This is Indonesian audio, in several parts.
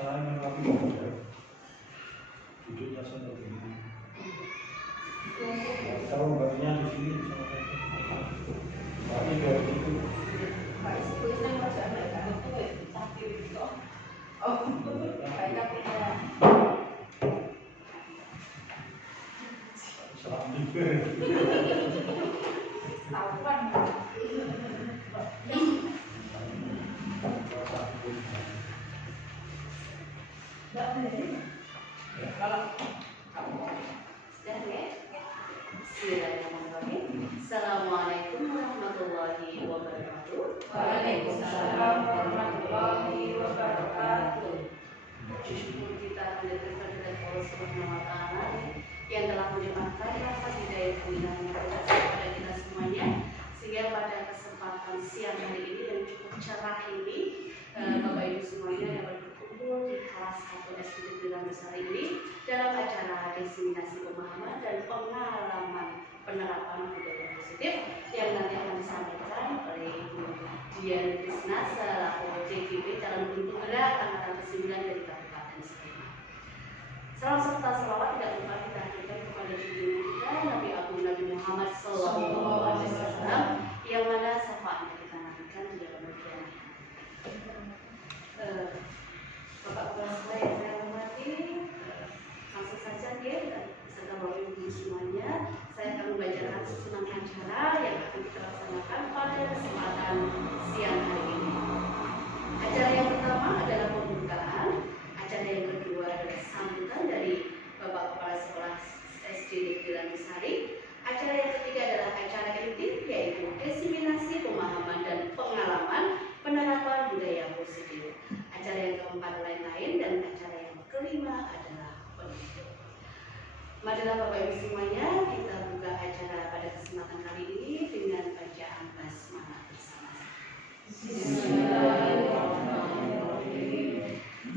masalahnya yang lebih mudah. Hidupnya sangat tinggi. Tahu mbaknya di sini sama satu. Tapi dari situ. Pak Ibu saya mau jalan kan itu sakit itu. Oh, banyak punya. Salam juga. Tahu kan? Assalamualaikum warahmatullahi wabarakatuh. Waalaikumsalam warahmatullahi wabarakatuh. Syukur kita panjatkan kehadirat Allah Subhanahu wa Ta'ala yang telah melimpahkan rahmat hidayah kemuliaan kepada kita semuanya, sehingga pada kesempatan siang hari ini yang cukup cerah ini, Bapak Ibu semuanya dapat berkumpul di kelas 1 SD Negeri Besar ini dalam acara diseminasi pemahaman dan pengalaman penerapan budaya positif yang nanti akan disampaikan oleh Ibu Dian Krisna selaku JGB dalam bentuk gerak angkatan ke-9 dari Kabupaten Sleman. Salam serta salawat tidak lupa kita haturkan kepada junjungan kita Nabi Agung Nabi Muhammad SAW yang mana syafaatnya kita nantikan di dalam bagian Bapak Kepala Sekolah yang saya hormati, langsung saja ya, beserta Bapak Ibu semuanya, saya akan membacakan susunan acara yang akan kita laksanakan pada kesempatan siang hari ini. Acara yang pertama adalah pembukaan, acara yang kedua adalah sambutan dari Bapak Kepala Sekolah SD Negeri Lantisari, acara yang ketiga adalah acara inti yaitu diseminasi pemahaman dan pengalaman penerapan budaya positif. Acara yang keempat lain-lain dan acara yang kelima adalah penutup. Marilah Bapak Ibu semuanya kita buka acara pada kesempatan kali ini dengan bacaan basmalah bersama-sama.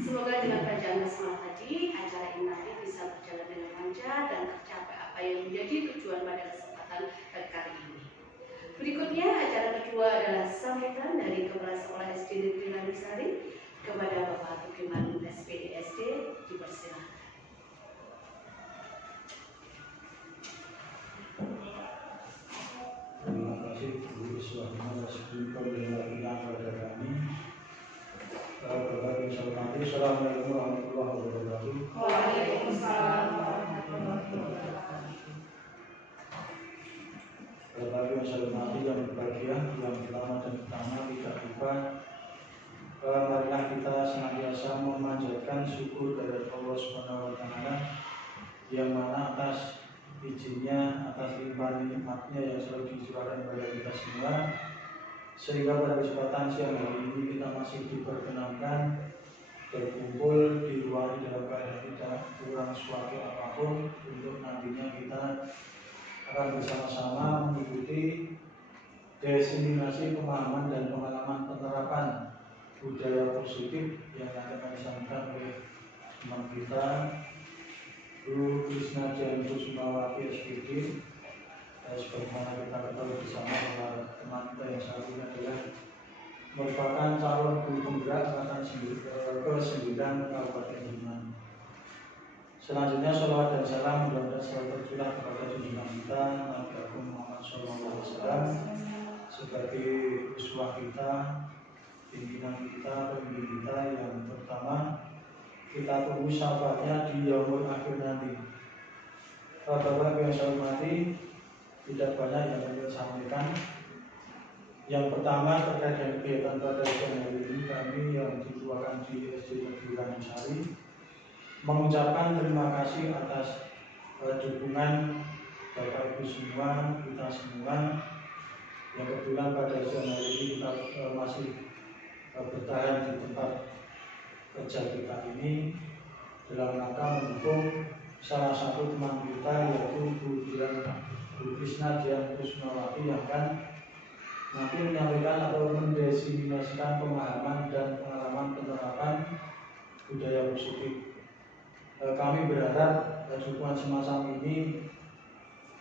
Semoga dengan bacaan basmalah tadi acara ini nanti bisa berjalan dengan lancar dan tercapai apa yang menjadi tujuan pada kesempatan kali ini. Berikutnya acara kedua adalah sambutan dari Kepala Sekolah SD Negeri Lantisari kepada Bapak Tukiman SPD SD, dipersilakan. Terima kasih Bu Iswahina sebelumkan dengan kepada kami. Bapak Ibu hormati, Assalamualaikum warahmatullahi wabarakatuh. Waalaikumsalam warahmatullahi wabarakatuh. Bapak Ibu yang saya hormati yang berbahagia, yang pertama dan utama tidak lupa marilah kita senantiasa memanjatkan syukur dari Allah Subhanahu wa Ta'ala yang mana atas izinnya, atas limpahan nikmatnya yang selalu dicurahkan kepada kita semua, sehingga pada kesempatan siang hari ini kita masih diperkenankan berkumpul di ruang dalam keadaan tidak kurang suatu apapun untuk nantinya kita akan bersama-sama mengikuti diseminasi pemahaman dan pengalaman penerapan budaya positif yang akan disampaikan oleh teman kita Bu Krisna Dian Kusumawati SPD. Sebagaimana kita ketahui bersama bahwa teman kita yang satu ini adalah merupakan calon guru penggerak angkatan ke-9 Kabupaten Sleman. Selanjutnya salawat dan salam mudah-mudahan selalu tercurah kepada junjungan kita Nabi Agung Muhammad SAW sebagai uswah kita, pimpinan kita, pemimpin kita yang pertama kita tunggu syafaatnya di yaumul akhir nanti. Bapak-bapak yang saya hormati, tidak banyak yang saya sampaikan. Yang pertama terkait dengan kegiatan pada siang hari ini, kami yang diketuakan di SD Negeri Lantisari mengucapkan terima kasih atas dukungan Bapak Ibu semua, kita semua yang kebetulan pada siang hari ini kita masih bertahan di tempat kerja kita ini dalam rangka mendukung salah satu teman kita yaitu Bu Krisna Dian Kusumawati yang akan nanti menyampaikan atau mendiseminasikan pemahaman dan pengalaman penerapan budaya positif. Kami berharap dukungan semacam ini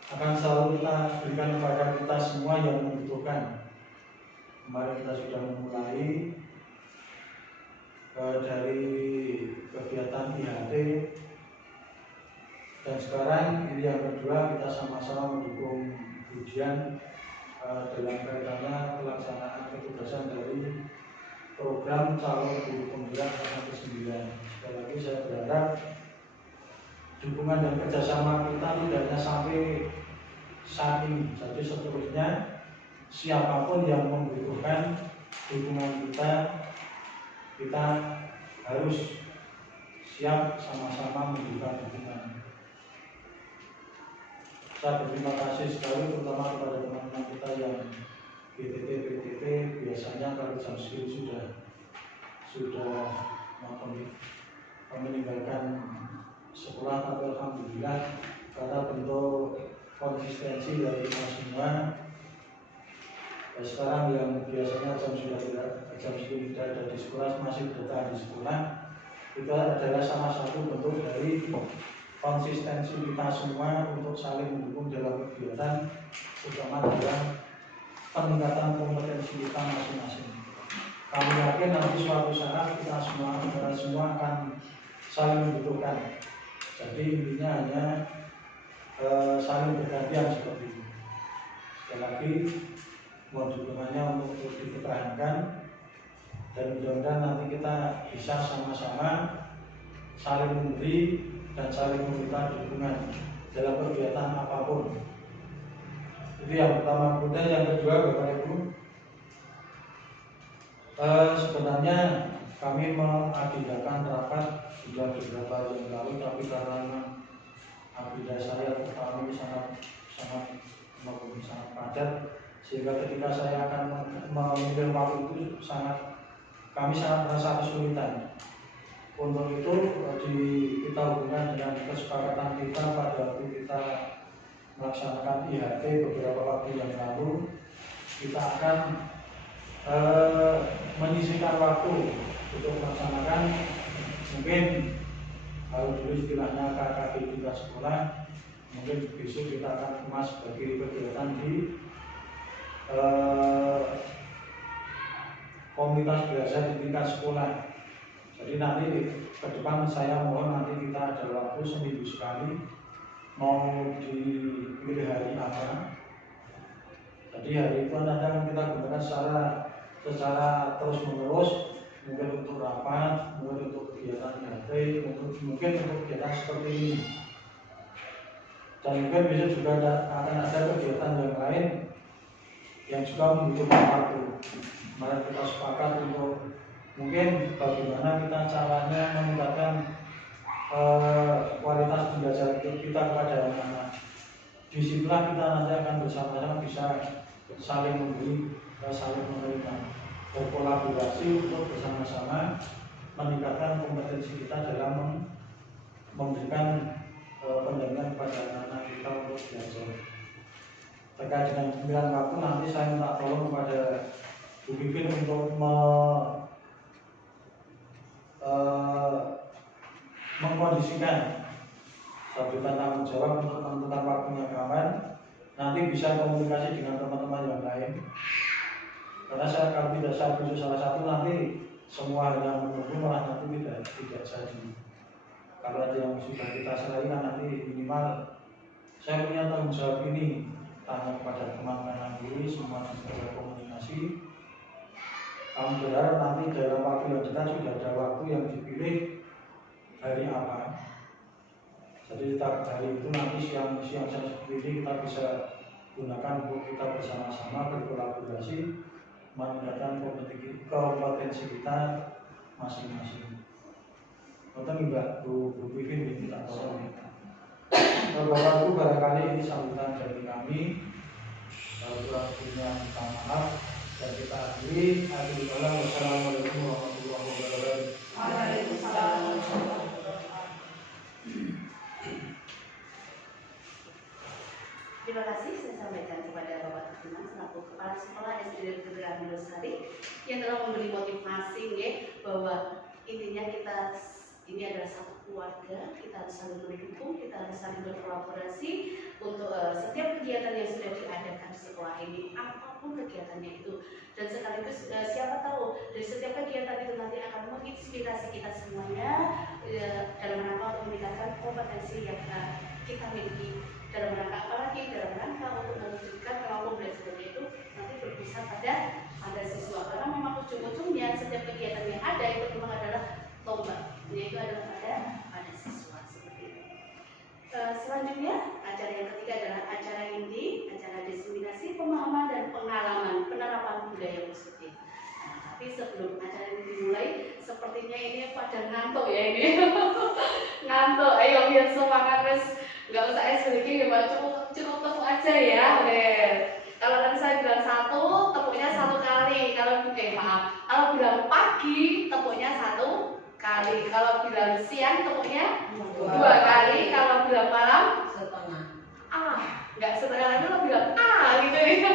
akan selalu kita berikan kepada kita semua yang membutuhkan. Kemarin kita sudah memulai dari kegiatan IHT, dan sekarang ini yang kedua kita sama-sama mendukung ujian dalam kaitannya pelaksanaan ketugasan dari program calon guru penggerak angkatan ke-9. Sekali lagi saya berharap dukungan dan kerjasama kita tidak hanya sampai saat ini, jadi seterusnya siapapun yang membutuhkan dukungan kita harus siap sama-sama memberikan dukungan. Saya berterima kasih sekali terutama kepada teman-teman kita yang BTT PTT biasanya kalau jam segini sudah meninggalkan sekolah, tapi alhamdulillah karena bentuk konsistensi dari kita semua. Sekarang yang biasanya jam segini tidak ada di sekolah masih berada di sekolah, itu adalah salah satu bentuk dari konsistensi kita semua untuk saling mendukung dalam kegiatan, terutama dalam peningkatan kompetensi kita masing-masing. Kami yakin nanti suatu saat kita semua akan saling membutuhkan. Jadi intinya hanya saling bergantian seperti itu. Sekali lagi mohon dukungannya untuk terus dipertahankan, dan mudah-mudahan nanti kita bisa sama-sama saling memberi dan saling memberikan dukungan dalam kegiatan apapun. Itu yang pertama. Kemudian yang kedua, Bapak Ibu, sebenarnya kami mengagendakan rapat sudah beberapa yang lalu, tapi karena agenda saya pertama ini sangat padat, sehingga ketika saya akan memilih waktu itu kami sangat merasa kesulitan. Untuk itu kita hubungan dengan kesepakatan kita pada waktu kita melaksanakan IHT beberapa waktu yang lalu, kita akan menyisihkan waktu untuk melaksanakan, mungkin kalau dulu istilahnya KKB tingkat sekolah, mungkin besok kita akan kemas sebagai kegiatan di komunitas belajar di tingkat sekolah. Jadi nanti ke depan saya mohon nanti kita ada waktu seminggu sekali, mau dipilih hari apa. Jadi hari itu nanti akan kita gunakan secara terus menerus, mungkin untuk rapat, mungkin untuk kegiatan IHT, mungkin untuk kegiatan seperti ini. Dan mungkin besok juga akan ada kegiatan yang lain yang juga membutuhkan waktu. Mari kita sepakat untuk mungkin bagaimana kita caranya meningkatkan kualitas pembelajaran kita kepada anak-anak. Disitulah kita nanti akan bersama-sama bisa saling memberi, saling menerima, berkolaborasi untuk bersama-sama meningkatkan kompetensi kita dalam memberikan pendampingan kepada anak-anak kita untuk belajar. Terkait dengan pemilihan waktu, nanti saya minta tolong kepada Bu Pipin untuk mengkondisikan jabatan tanggung jawab untuk menentukan waktunya kapan. Nanti bisa komunikasi dengan teman-teman yang lain. Karena kalau tidak saya tuju salah satu, nanti semua yang menunggu malah nanti tidak jadi. Kalau ada yang sudah kita serahkan, nanti minimal saya punya tanggung jawab ini, tanya kepada teman-teman guru semua sudah komunikasi. Kami berharap nanti dalam waktu yang dekat sudah ada waktu yang dipilih hari apa. Jadi hari itu nanti siang seperti ini kita bisa gunakan untuk kita bersama-sama berkolaborasi meningkatkan kompetensi kita masing-masing. Nonton Mbak Bu Pipin minta tolong. Bapak Ibu, barangkali ini sambutan dari kami. Kurang lebihnya minta maaf dan kita akhiri. Wassalamualaikum warahmatullahi wabarakatuh. Waalaikumsalam. Terima kasih saya sampaikan kepada Bapak Tukiman selaku Kepala Sekolah SD Negeri Losari yang telah memberi motivasi bahwa intinya kita ini adalah satu keluarga, kita harus saling mendukung, kita harus saling berkolaborasi untuk setiap kegiatan yang sudah diadakan di sekolah ini, apapun apapun kegiatannya itu. Dan sekaligus siapa tahu dari setiap kegiatan itu nanti akan menginspirasi kita semuanya dalam rangka untuk meningkatkan kompetensi yang kita miliki, dalam rangka apalagi dalam rangka untuk mewujudkan kemampuan belajar itu nanti berpusat pada siswa, karena memang ujung-ujungnya setiap kegiatan yang ada itu memang adalah lomba, yaitu adalah pada siswa seperti itu. Selanjutnya acara yang ketiga adalah acara inti, acara diseminasi pemahaman dan pengalaman penerapan budaya positif. Nah, tapi sebelum acara ini dimulai, sepertinya ini pada ngantuk ya ini. Ngantuk, ayo biar semangat wes, nggak usah SBG ya Pak, cukup tepuk aja ya. Kalau tadi saya bilang satu, tepuknya satu kali. Kalau kalau bilang pagi, tepuknya satu kali. Kalau bilang siang, tepuknya dua kali. Kalau bilang malam, setengah. Nggak setengah lagi lo bilang gitu nih. Gitu.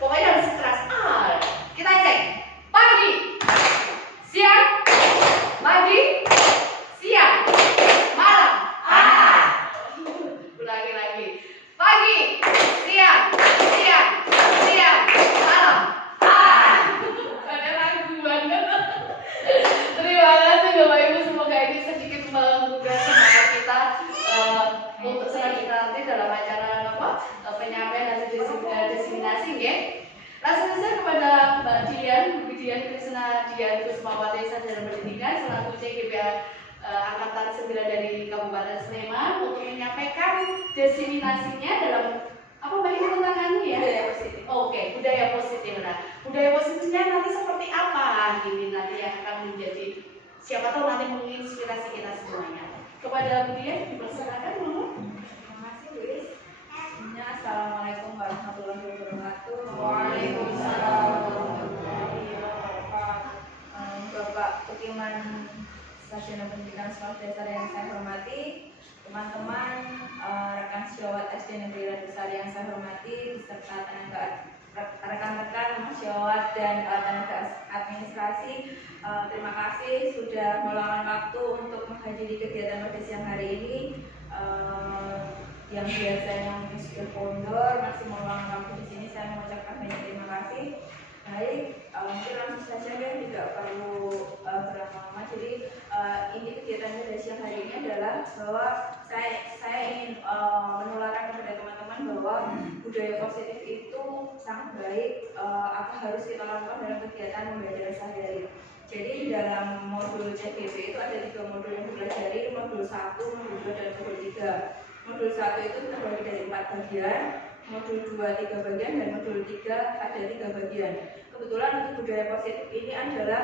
Pokoknya harus keras. Kita cek. Pagi, siang, pagi, siang, malam. Ulangi lagi. Pagi, siang, malam. Ada lagu banget. Terima kasih Bapak Ibu, semoga ini sedikit menggugah semangat kita untuk selanjutnya nanti dalam acara penyampaian hasil diseminasi ya. Langsung saja kepada Mbak Dian, Bu Dian Krisna Dian Kusmawati Sarjana Pendidikan selaku CGPA Angkatan 9 dari Kabupaten Sleman untuk menyampaikan diseminasinya dalam apa Mbak ini tantangannya ya? Budaya positif. Oke, budaya positif. Nah, budaya positifnya nanti seperti apa? Ini nanti yang akan menjadi siapa tahu nanti menginspirasi kita semuanya. Kepada Bu Dian dipersilakan dulu. Terima kasih Bu Is. Assalamualaikum warahmatullahi wabarakatuh. Waalaikumsalam warahmatullahi wabarakatuh. Bapak Ukiman Sarjana Pendidikan Sekolah Dasar yang saya hormati, teman-teman rekan sejawat SD Negeri Radusari yang saya hormati, beserta tenaga rekan-rekan sejawat dan tenaga administrasi, terima kasih sudah meluangkan waktu untuk menghadiri kegiatan pada siang hari ini. Yang biasanya mungkin sudah pondor masih meluangkan waktu di sini, saya mengucapkan banyak terima kasih. Baik, mungkin langsung saja ya, tidak perlu berlama-lama. Jadi ini kegiatan pada siang hari ini adalah bahwa saya ingin menularkan kepada teman-teman bahwa budaya positif itu sangat baik, apa harus kita lakukan dalam kegiatan pembelajaran sehari-hari. Jadi di dalam modul CGP itu ada 3 modul yang dipelajari, modul 1, modul 2, dan modul 3. Modul 1 itu terbagi dari 4 bagian, modul 2 3 bagian, dan modul 3 ada 3 bagian. Kebetulan untuk budaya positif ini adalah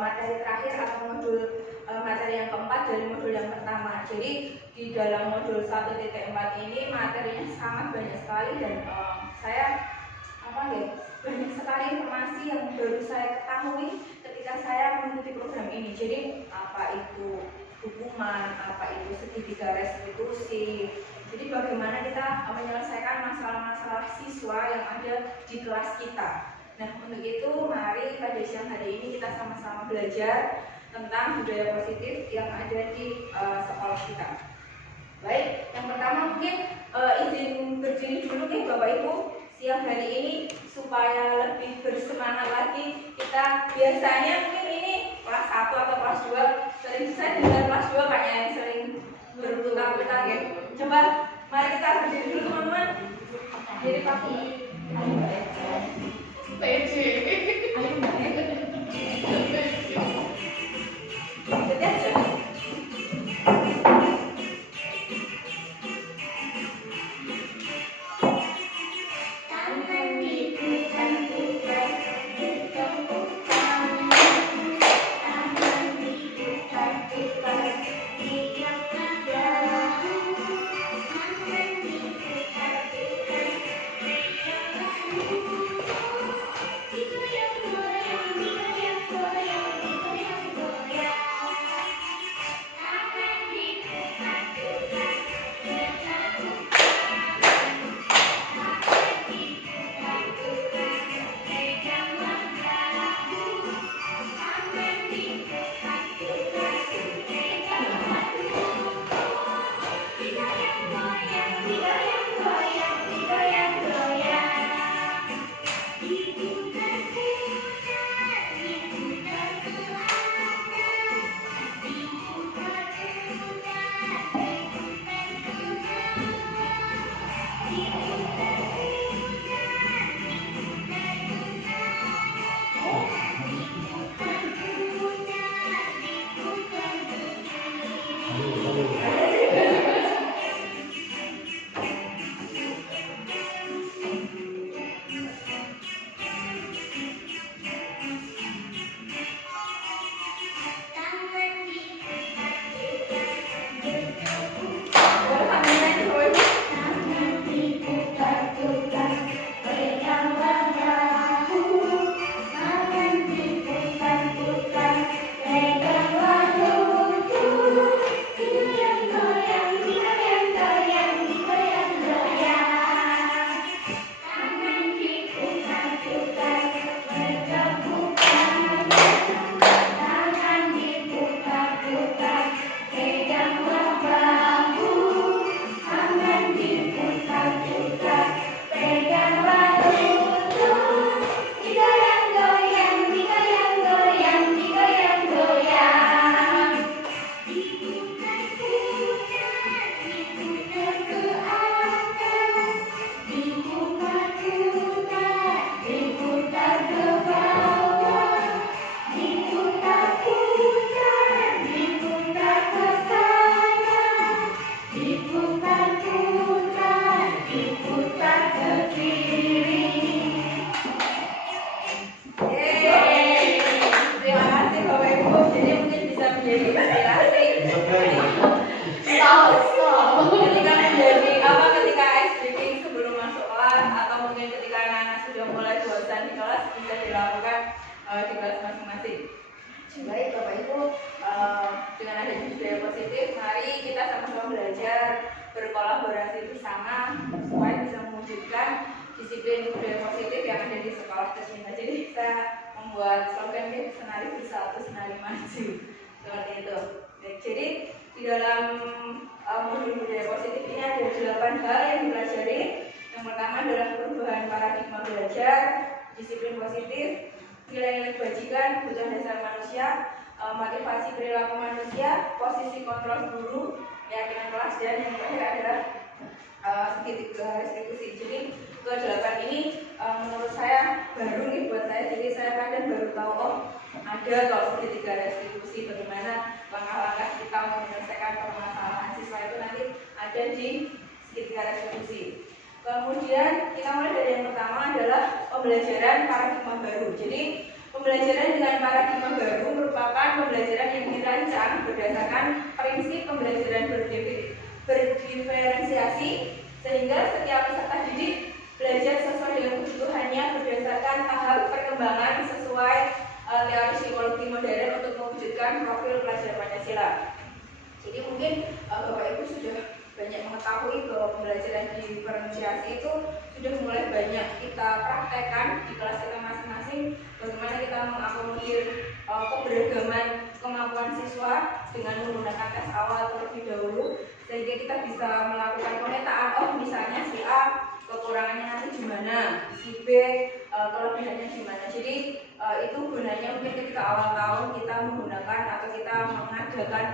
materi terakhir atau modul materi yang keempat dari modul yang pertama. Jadi di dalam modul 1.4 ini materinya sangat banyak sekali, dan saya banyak sekali informasi yang baru saya ketahui ketika saya mengikuti program ini. Jadi apa itu hukuman, apa itu segitiga restitusi. Jadi bagaimana kita menyelesaikan masalah-masalah siswa yang ada di kelas kita. Nah, untuk itu mari pada siang hari ini kita sama-sama belajar tentang budaya positif yang ada di sekolah kita. Baik, yang pertama mungkin izin berdiri dulu nih Bapak Ibu. Siang hari ini supaya lebih bersemangat lagi, kita biasanya mungkin ini kelas 1 atau kelas 2, sering saya dengar kelas 2 kayaknya yang sering berputar-putar ya. Coba mari kita berdiri dulu teman-teman. Jadi pagi. berkolaborasi bersama supaya bisa mewujudkan disiplin budaya positif yang ada di sekolah tercinta. Jadi kita membuat slogan senari bersatu, senari maju, seperti itu. Jadi di dalam modul budaya positif ini ada 8 hal yang dipelajari. Yang pertama adalah perubahan paradigma belajar, disiplin positif, nilai-nilai kebajikan, kebutuhan dasar manusia, motivasi perilaku manusia, posisi kontrol guru, keyakinan kelas, dan yang terakhir adalah segitiga restitusi. Jadi ke-8 ini menurut saya baru nih buat saya. Jadi saya kadang baru tahu ada kalau segitiga restitusi, bagaimana langkah-langkah kita untuk menyelesaikan permasalahan siswa itu nanti ada di segitiga restitusi. Kemudian kita mulai dari yang pertama adalah pembelajaran paradigma baru. Jadi pembelajaran dengan paradigma baru merupakan pembelajaran yang dirancang berdasarkan prinsip pembelajaran berdiferensiasi, sehingga setiap peserta didik belajar sesuai dengan kebutuhannya berdasarkan tahap perkembangan sesuai teori psikologi modern untuk mewujudkan profil pelajar Pancasila. Jadi mungkin Bapak Ibu sudah banyak mengetahui bahwa pembelajaran diferensiasi itu sudah mulai banyak kita praktekkan di kelas kita masing-masing, bagaimana kita mengakomodir keberagaman kemampuan siswa dengan menggunakan tes awal terlebih dahulu, sehingga kita bisa melakukan pemetaan, misalnya si A kekurangannya nanti gimana, si B kelebihannya gimana. Jadi itu gunanya mungkin ketika awal tahun kita menggunakan atau kita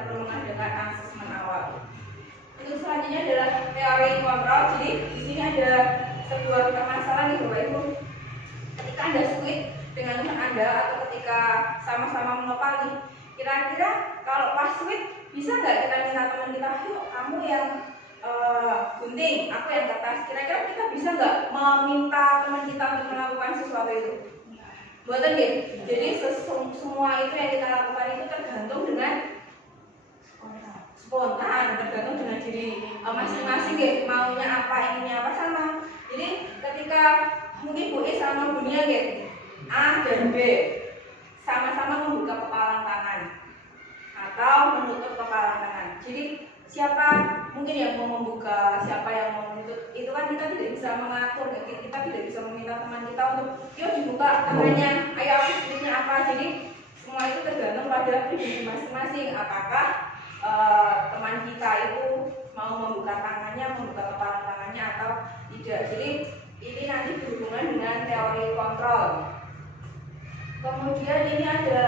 perlu mengadakan asesmen awal. Untuk selanjutnya adalah teori kontrol. Jadi di sini ada sebuah permasalahan nih Bapak Ibu. Ketika Anda switch dengan teman Anda atau ketika sama-sama mengepali, kira-kira kalau pas switch bisa nggak kita minta teman kita, yuk kamu yang gunting, aku yang kertas. Kira-kira kita bisa nggak meminta teman kita untuk melakukan sesuatu itu? Buatan gitu. Jadi semua itu yang kita lakukan itu tergantung dengan spontan, tergantung dengan diri masing-masing gitu, maunya apa, inginnya apa sama. Jadi ketika mungkin Bu I sama Bu Nia gitu, A dan B sama-sama membuka kepalan tangan atau menutup kepalan tangan. Jadi siapa mungkin yang mau membuka, siapa yang mau menutup, itu kan kita tidak bisa mengatur, kita tidak bisa meminta teman kita untuk yuk dibuka tangannya, ayo aku sebutnya apa. Jadi semua itu tergantung pada pribadi masing-masing, apakah teman kita itu mau membuka tangannya, membuka kepala tangannya atau tidak. Jadi ini nanti berhubungan dengan teori kontrol. Kemudian ini ada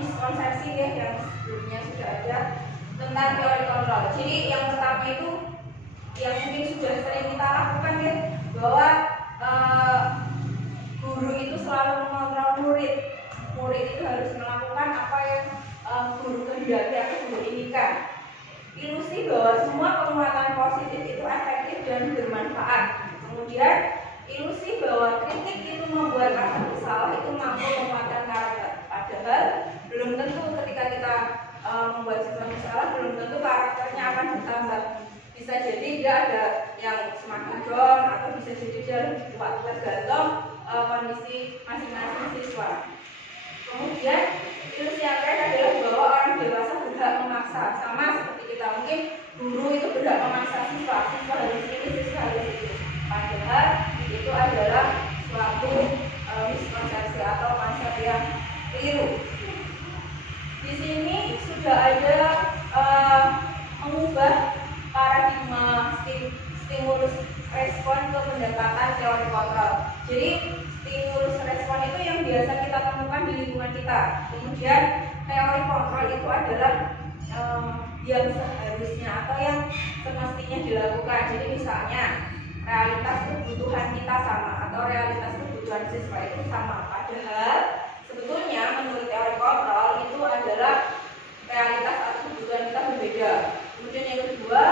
miskonsepsi ya, yang sebelumnya sudah ada tentang teori kontrol. Jadi yang pertama itu yang mungkin sudah sering kita lakukan ya, bahwa guru itu selalu mengontrol murid. Murid itu harus melakukan apa yang guru kehendaki atau guru inginkan. ilusi bahwa semua penguatan positif itu efektif dan bermanfaat. Kemudian ilusi bahwa kritik itu membuat rasa bersalah itu mampu menguatkan karakter. Padahal belum tentu ketika kita membuat sesuatu salah, belum tentu karakternya akan bertambah. Bisa jadi dia ada yang semakin down atau bisa jadi dia lebih kuat, tergantung kondisi masing-masing siswa. Kemudian ilusi yang lain adalah bahwa orang dewasa berhak memaksa, sama seperti kita mungkin guru itu berhak memaksa siswa harus ini, siswa harus itu. Padahal itu adalah suatu miskonsepsi atau konsep yang keliru. Di sini sudah ada mengubah paradigma stimulus respon ke pendekatan teori kontrol. Jadi stimulus respon itu yang biasa kita temukan di lingkungan kita. Kemudian teori kontrol itu adalah yang seharusnya atau yang semestinya dilakukan. Jadi misalnya realitas kebutuhan kita sama atau realitas kebutuhan siswa itu sama. Padahal sebetulnya menurut teori kontrol itu adalah realitas atau kebutuhan kita berbeda. Kemudian yang kedua,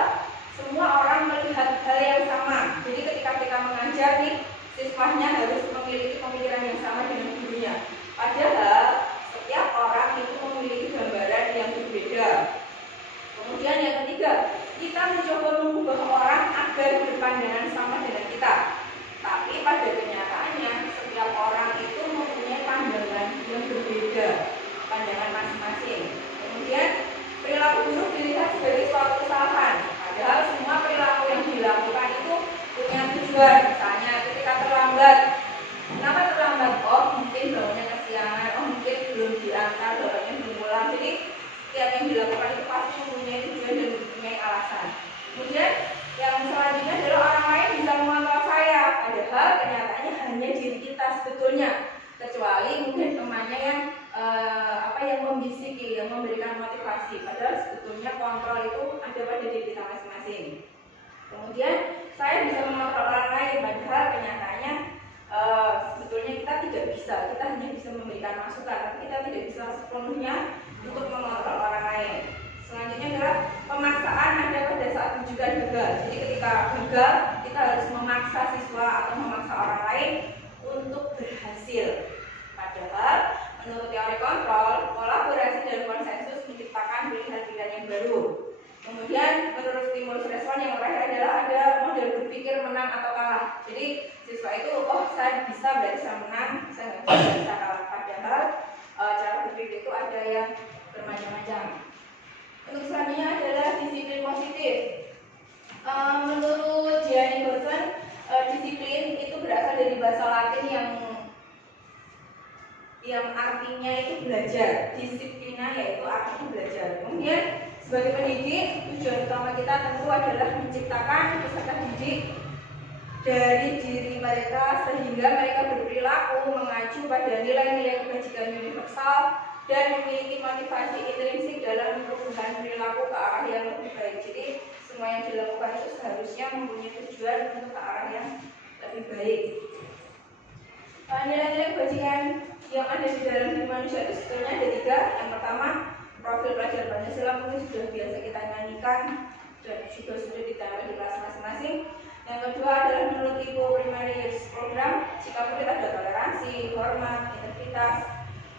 semua orang melihat hal yang sama. Jadi ketika kita mengajar nih, siswanya harus memiliki pemikiran yang sama dengan gurunya. Padahal setiap orang itu memiliki gambaran yang berbeda. Kemudian yang ketiga, kita mencoba mengubah orang agar berpandangan sama dengan kita. Tapi pada kenyataannya setiap orang itu mempunyai pandangan yang berbeda, pandangan masing-masing. Kemudian perilaku buruk dilihat sebagai suatu kesalahan. Padahal semua perilaku yang dilakukan itu punya tujuan. Misalnya ketika terlambat, kenapa terlambat? Oh mungkin baunya kesiangan, oh mungkin belum diantar, baunya belum pulang. Jadi setiap yang dilakukan itu pasti mempunyai tujuan dan mempunyai alasan. Kemudian yang selanjutnya adalah orang lain bisa mengontrol saya. Padahal kenyataannya hanya diri kita sebetulnya, kecuali mungkin temannya yang yang membisiki, yang memberikan motivasi. Padahal sebetulnya kontrol itu ada pada diri kita masing-masing. Kemudian saya bisa mengontrol orang lain, padahal kenyataannya sebetulnya kita tidak bisa. Kita hanya bisa memberikan masukan, tapi kita tidak bisa sepenuhnya untuk mengontrol orang lain. Selanjutnya adalah pemaksaan ada pada saat rujukan gagal. Jadi ketika gagal, kita harus memaksa siswa atau memaksa orang lain untuk berhasil. Padahal menurut teori kontrol, kolaborasi dan konsensus menciptakan pilihan-pilihan yang baru. Kemudian menurut stimulus respon yang terakhir adalah ada model berpikir menang atau kalah. Jadi siswa itu, oh saya bisa berarti saya menang, saya nggak bisa kalah. Padahal cara berpikir itu ada yang bermacam-macam. Untuk selanjutnya adalah disiplin positif. Menurut Gianni Boston, disiplin itu berasal dari bahasa Latin yang artinya itu belajar. Disiplina yaitu artinya belajar. Kemudian sebagai pendidik, tujuan utama kita tentu adalah menciptakan peserta didik dari diri mereka sehingga mereka berperilaku mengacu pada nilai-nilai kebajikan universal dan memiliki motivasi intrinsik dalam perubahan perilaku ke arah yang lebih baik. Jadi semua yang dilakukan itu seharusnya mempunyai tujuan untuk ke arah yang lebih baik. Nilai-nilai kebajikan yang ada di dalam diri manusia itu sebetulnya ada 3. Yang pertama, profil pelajar Pancasila mungkin sudah biasa kita nyanyikan dan juga sudah ditempel di kelas masing-masing. Yang kedua adalah menurut Ibu Primary Years Program, sikap murid ada toleransi, hormat, integritas,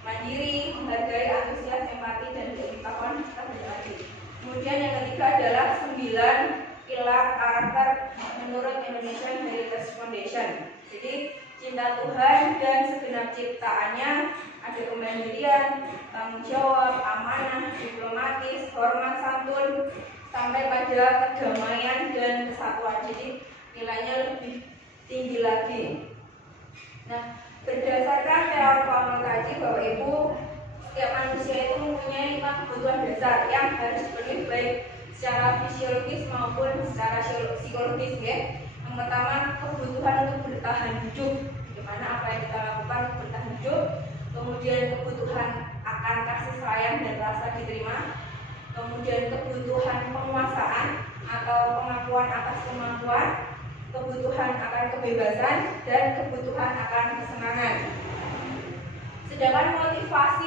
mandiri, menghargai, antusias, empati, dan pengetahuan serta berbagi. Kemudian yang ketiga adalah 9 pilar karakter menurut Indonesian Heritage Foundation. Jadi cinta Tuhan dan segenap ciptaannya, ada kemandirian, tanggung jawab, amanah, diplomatis, hormat, santun, sampai pada kedamaian dan kesatuan. Jadi nilainya lebih tinggi lagi. Nah, berdasarkan teori kontrol tadi, Bapak Ibu, setiap manusia itu mempunyai 5 kebutuhan dasar yang harus dipenuhi baik secara fisiologis maupun secara psikologis, ya. Yang pertama, kebutuhan untuk bertahan hidup, di mana apa yang kita lakukan untuk bertahan hidup. Kemudian kebutuhan akan kasih sayang dan rasa diterima. Kemudian kebutuhan penguasaan atau pengakuan atas kemampuan. Kebutuhan akan kebebasan dan kebutuhan akan kesenangan. Sedangkan motivasi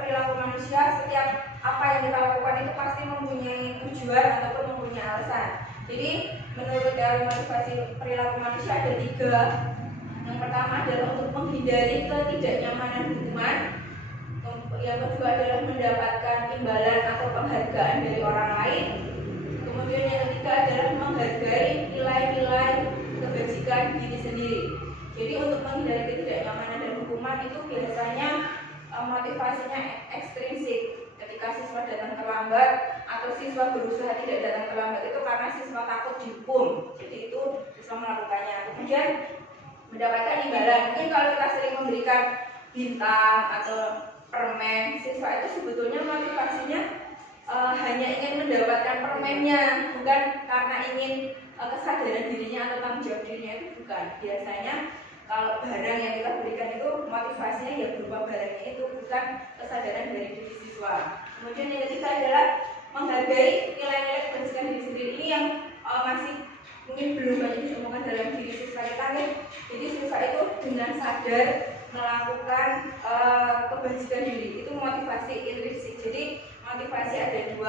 perilaku manusia, setiap apa yang kita lakukan itu pasti mempunyai tujuan tujuan ataupun mempunyai alasan. Jadi menurut teori motivasi perilaku manusia ada 3. Yang pertama adalah untuk menghindari ketidaknyamanan hukuman. Yang kedua adalah mendapatkan imbalan atau penghargaan dari orang lain. Kemudian yang ketiga adalah menghargai nilai-nilai kebajikan diri sendiri. Jadi untuk menghindari ketidaknyamanan dan hukuman itu biasanya motivasinya ekstrinsik. Ketika siswa datang terlambat atau siswa berusaha tidak datang terlambat itu karena siswa takut dihukum. Jadi itu siswa melakukannya. Kemudian mendapatkan imbalan. Mungkin kalau kita sering memberikan bintang atau permen, siswa itu sebetulnya motivasinya hanya ingin mendapatkan permennya, bukan karena ingin kesadaran dirinya atau tanggung jawab dirinya, itu bukan. Biasanya kalau barang yang kita berikan itu motivasinya ya berupa barangnya itu, bukan kesadaran dari diri siswa. Kemudian yang ketiga adalah menghargai nilai-nilai kebajikan diri sendiri. Ini yang masih mungkin belum banyak ditemukan dalam diri siswa kita kan. Jadi siswa itu dengan sadar melakukan kebajikan diri, itu motivasi intrinsik. Jadi motivasi ada 2,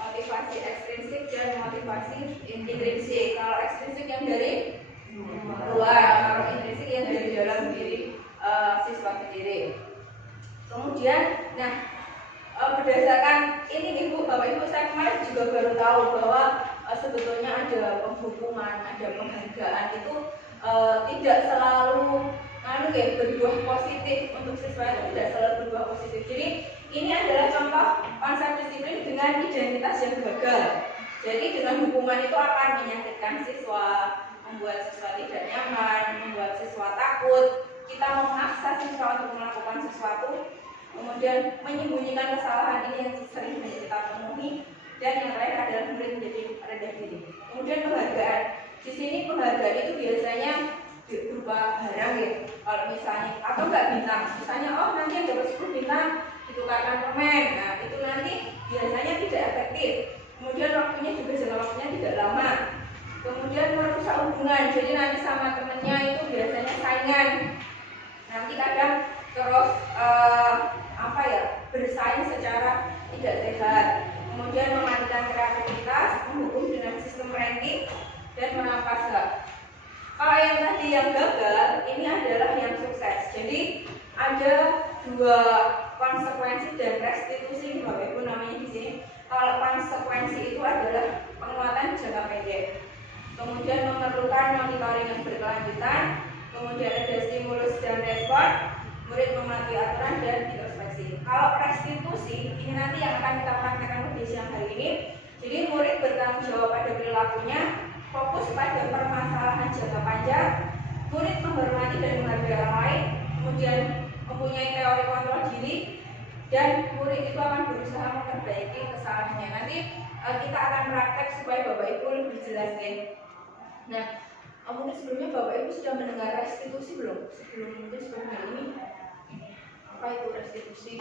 motivasi ekstrinsik dan motivasi intrinsik. Kalau ekstrinsik yang dari luar, kalau intrinsik yang dari dalam diri siswa sendiri. Kemudian, nah berdasarkan ini Ibu, Bapak Ibu, saya kemarin juga baru tahu bahwa sebetulnya ada penghukuman, ada penghargaan itu tidak selalu berbuah positif untuk siswa, itu tidak selalu berbuah positif. Jadi ini adalah contoh konsep disiplin dengan identitas yang gagal. Jadi dengan hukuman itu akan menyakitkan siswa, membuat siswa tidak nyaman, membuat siswa takut. Kita memaksa siswa untuk melakukan sesuatu, kemudian menyembunyikan kesalahan ini yang sering kita temui. Dan yang terakhir adalah murid menjadi rendah diri. Kemudian penghargaan. Di sini penghargaan itu biasanya berupa barang ya. Kalau misalnya atau enggak bintang. Misalnya nanti yang dapat 10 bintang ditukarkan permen. Nah, itu nanti biasanya tidak efektif. Kemudian waktunya juga jangka waktunya tidak lama. Kemudian merusak hubungan. Jadi nanti sama temennya itu biasanya saingan. Nanti kadang terus bersaing secara tidak sehat. Kemudian mematikan kreativitas, menghukum dengan sistem ranking, dan merampas hak. Kalau yang tadi yang gagal, ini adalah yang sukses. Jadi ada 2 konsekuensi dan restitusi, Bapak Ibu namanya di sini. Kalau konsekuensi itu adalah penguatan jangka pendek, kemudian memerlukan monitoring yang berkelanjutan, kemudian ada stimulus dan respon, murid mematuhi aturan dan introspeksi. Kalau restitusi, ini nanti yang akan kita praktekkan lebih siang hari ini. Jadi murid bertanggung jawab pada perilakunya, fokus pada permasalahan jangka panjang, murid menghormati dan menghargai orang lain, kemudian mempunyai teori kontrol diri, dan murid itu akan berusaha memperbaiki kesalahannya. Nanti kita akan praktek supaya Bapak Ibu lebih jelas ya. Nah, mungkin sebelumnya Bapak Ibu sudah mendengar restitusi belum? Sebelum ini apa itu restitusi?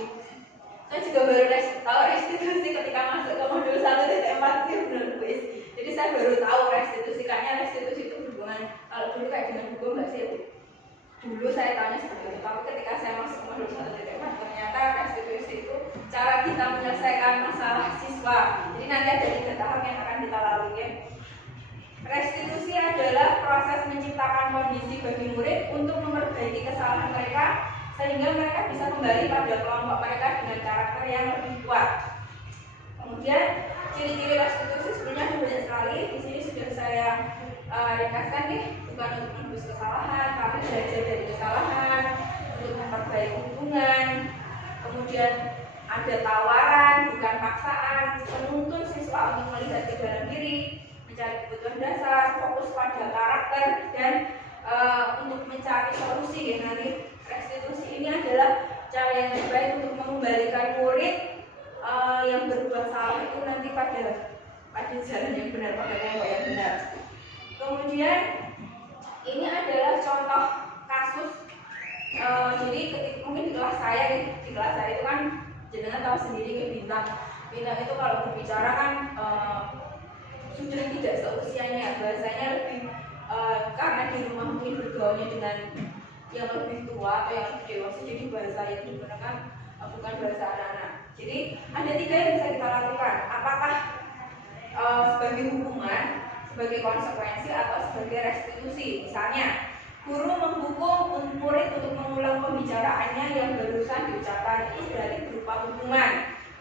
Saya juga baru tahu restitusi ketika masuk ke modul 1.4 bulan kuis. Jadi saya baru tahu restitusi. Kayaknya restitusi itu hubungan, kalau dulu kayak dengan hukum nggak sih? Dulu saya tanya seperti itu, tapi ketika saya masuk ke modul 1.4 ternyata restitusi itu cara kita menyelesaikan masalah siswa. Jadi nanti ada 3 tahap yang akan kita lalui ya. Restitusi adalah proses menciptakan kondisi bagi murid untuk memperbaiki kesalahan mereka sehingga mereka bisa kembali pada kelompok mereka dengan karakter yang lebih kuat. Kemudian ciri-ciri restitusi sebenarnya ada banyak sekali. Di sini sudah saya ringkaskan nih, bukan untuk menebus kesalahan, tapi belajar dari kesalahan, untuk memperbaiki hubungan. Kemudian ada tawaran, bukan paksaan, menuntun siswa untuk melihat ke dalam diri, mencari kebutuhan dasar, fokus pada karakter, dan untuk mencari solusi ya. Nanti restitusi ini adalah cara yang terbaik untuk mengembalikan murid yang berbuat salah itu nanti pada jalan yang benar, pada kelompok yang benar. Kemudian ini adalah contoh kasus. Jadi mungkin di kelas saya itu kan jenengan tahu sendiri nih, bintang itu kalau berbicara kan sudah tidak seusianya, bahasanya lebih karena di rumah mungkin bergaulnya dengan yang lebih tua atau yang lebih dewasa, jadi bahasa yang digunakan bukan bahasa anak-anak. Jadi ada 3 yang bisa kita lakukan. Apakah mengambil hukuman sebagai konsekuensi atau sebagai restitusi. Misalnya, guru menghukum murid untuk mengulang pembicaraannya yang barusan diucapkan, itu berarti berupa hukuman.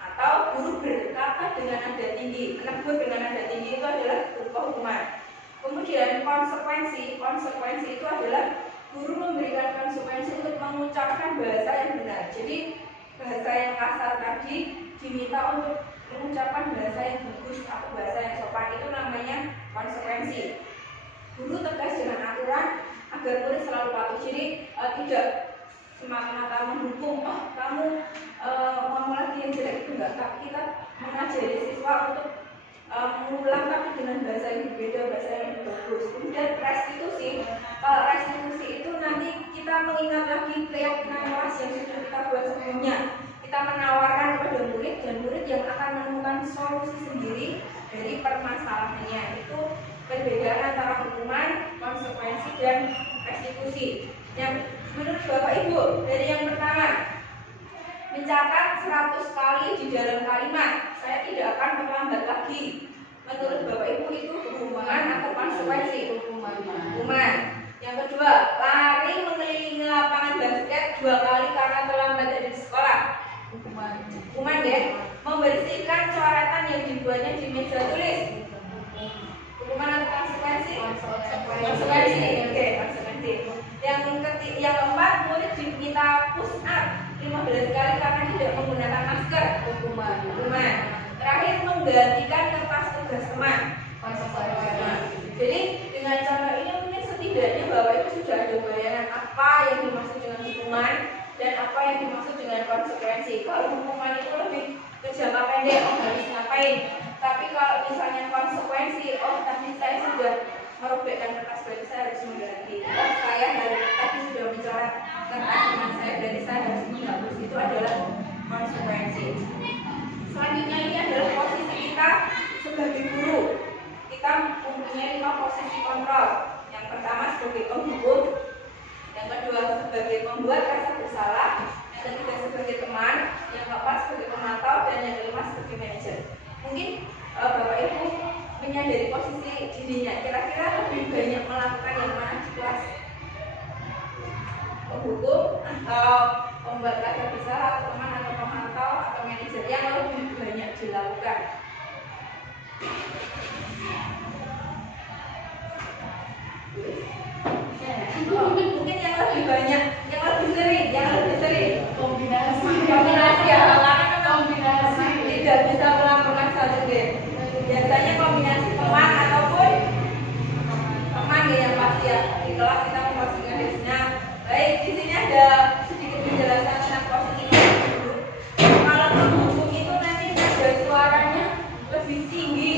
Atau guru berkata dengan nada tinggi, menegur dengan nada tinggi, itu adalah berupa hukuman. Kemudian konsekuensi itu adalah guru memberikan konsekuensi untuk mengucapkan bahasa yang benar. Jadi bahasa yang kasar tadi diminta untuk mengucapkan bahasa yang bagus atau bahasa yang sopan, itu namanya konsekuensi. Guru tegas dengan aturan agar murid selalu patuh. Jadi tidak semata-mata menghukum, kamu ngomong lagi yang jelek, itu enggak. Tapi kita mengajari siswa untuk mengulang tapi dengan bahasa yang berbeda, bahasa yang bagus. Kemudian restitusi. Kalau restitusi itu nanti kita mengingat lagi keyakinan kelas yang sudah kita buat sebelumnya. Kita menawarkan kepada murid dan murid yang akan menemukan solusi sendiri dari permasalahannya. Itu perbedaan antara hukuman, konsekuensi, dan restitusi. Yang menurut Bapak Ibu, dari yang pertama, mencatat 100 kali di dalam kalimat, saya tidak akan terlambat lagi. Menurut Bapak Ibu itu hukuman atau konsekuensi? Hukuman. Yang kedua, lari mengelilingi lapangan basket 2 kali karena terlambat dari sekolah. Hukuman ya. Membersihkan coretan yang dibuatnya di meja tulis. Hukuman atau konsekuensi? Konsekuensi. Oke, konsekuensi. Yang keempat, murid diminta push up 15 kali karena tidak menggunakan masker. Hukuman. Terakhir, menggantikan kertas tugas teman. Jadi dengan contoh ini mungkin setidaknya Bapak Ibu sudah ada bayangan apa yang dimaksud dengan hukuman dan apa yang dimaksud dengan konsekuensi. Kalau hukuman itu lebih ke jangka pendek, harus ngapain. Tapi kalau misalnya konsekuensi, tadi saya sudah merobekkan kertas, berarti saya harus mengganti. Saya tadi sudah mencoret kertas teman saya, berarti saya harus menghapus. Itu adalah konsekuensi. Selanjutnya ini adalah posisi kita sebagai guru. Kita mempunyai 5 posisi kontrol. Yang pertama sebagai penghukum, yang kedua sebagai pembuat rasa bersalah, yang ketiga sebagai teman, yang keempat sebagai pemantau, dan yang kelima sebagai manajer. Mungkin Bapak Ibu menyadari posisi dirinya, kira-kira lebih banyak melakukan yang mana di kelas? Penghukum atau pembuat rasa bersalah, atau teman, atau pemantau, atau manajer, yang lebih banyak dilakukan? Mungkin yang lebih banyak, yang lebih sering kombinasi ya, karena kombinasi tidak bisa melakukan satu game. Biasanya kombinasi teman ataupun teman ya, yang pasti ya. Di kelas kita memposisikan dirinya. Baik, di sini ada sedikit penjelasan tentang posisi dulu. Kalau penghukum itu nanti ada suaranya lebih tinggi,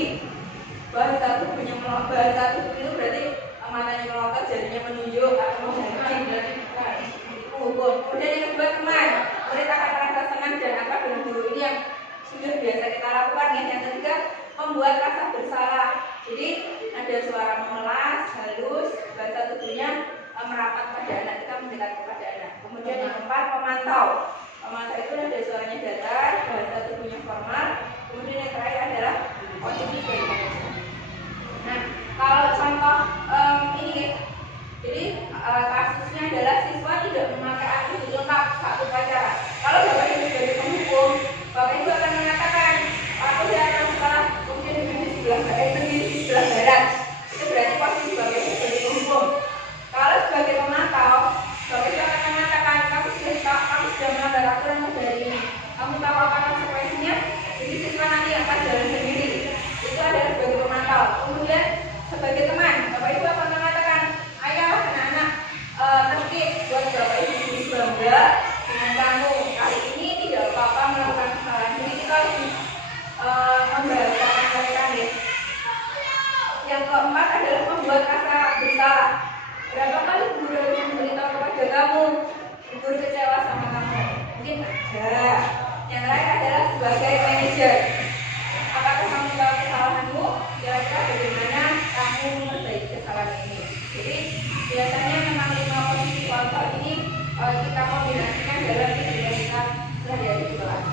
bahasa tubuhnya melonjak, bahasa tubuh itu berarti matanya melotot, jarinya menunjuk atau menggunting, berarti penghukum. Kemudian yang kedua teman, murid akan merasa senang dan akrab dengan guru, ini yang sudah biasa kita lakukan ya. Yang ketiga, membuat rasa bersalah. Jadi ada suara memelas, halus, bahasa tubuhnya merapat pada anak, kita mendekat kepada anak. Kemudian yang keempat, pemantau. Pemantau itu ada suaranya datar, bahasa tubuhnya formal. Kemudian yang terakhir adalah posisi sebagai. Nah, kalau contoh ini, jadi kasusnya adalah siswa tidak memakai atribut lengkap saat upacara. Kalau Bapak Ibu sebagai penghukum, Bapak Ibu akan mengatakan, aku datang sekolah kemudian berdiri di sebelah barat. Itu berarti posisi Bapak Ibu sebagai penghukum. Kalau sebagai pemantau, Bapak Ibu akan mengatakan, kamu sudah melanggar aturan hari ini. Kamu tahu apa konsekuensinya? Jadi siswa nanti akan jalan sendiri. Itu adalah sebagai pemantau. Kemudian sebagai teman, Bapak Ibu akan mengatakan, ayolah anak-anak tertib, buat Bapak Ibu lebih bangga dengan kamu. Kali ini tidak apa-apa melakukan kesalahan. Jadi kita lebih membahasakan mereka nih. Yang keempat adalah membuat rasa bersalah. Berapa kali guru harus memberitahu kepada kamu, guru kecewa sama kamu? Mungkin ada. Yang lain adalah sebagai manajer. Apakah kamu tahu kesalahanmu? Kira-kira bagaimana kamu memperbaiki kesalahan ini? Jadi biasanya memang 5 posisi kontrol ini kita kombinasikan dalam kehidupan kita sehari-hari di kelas.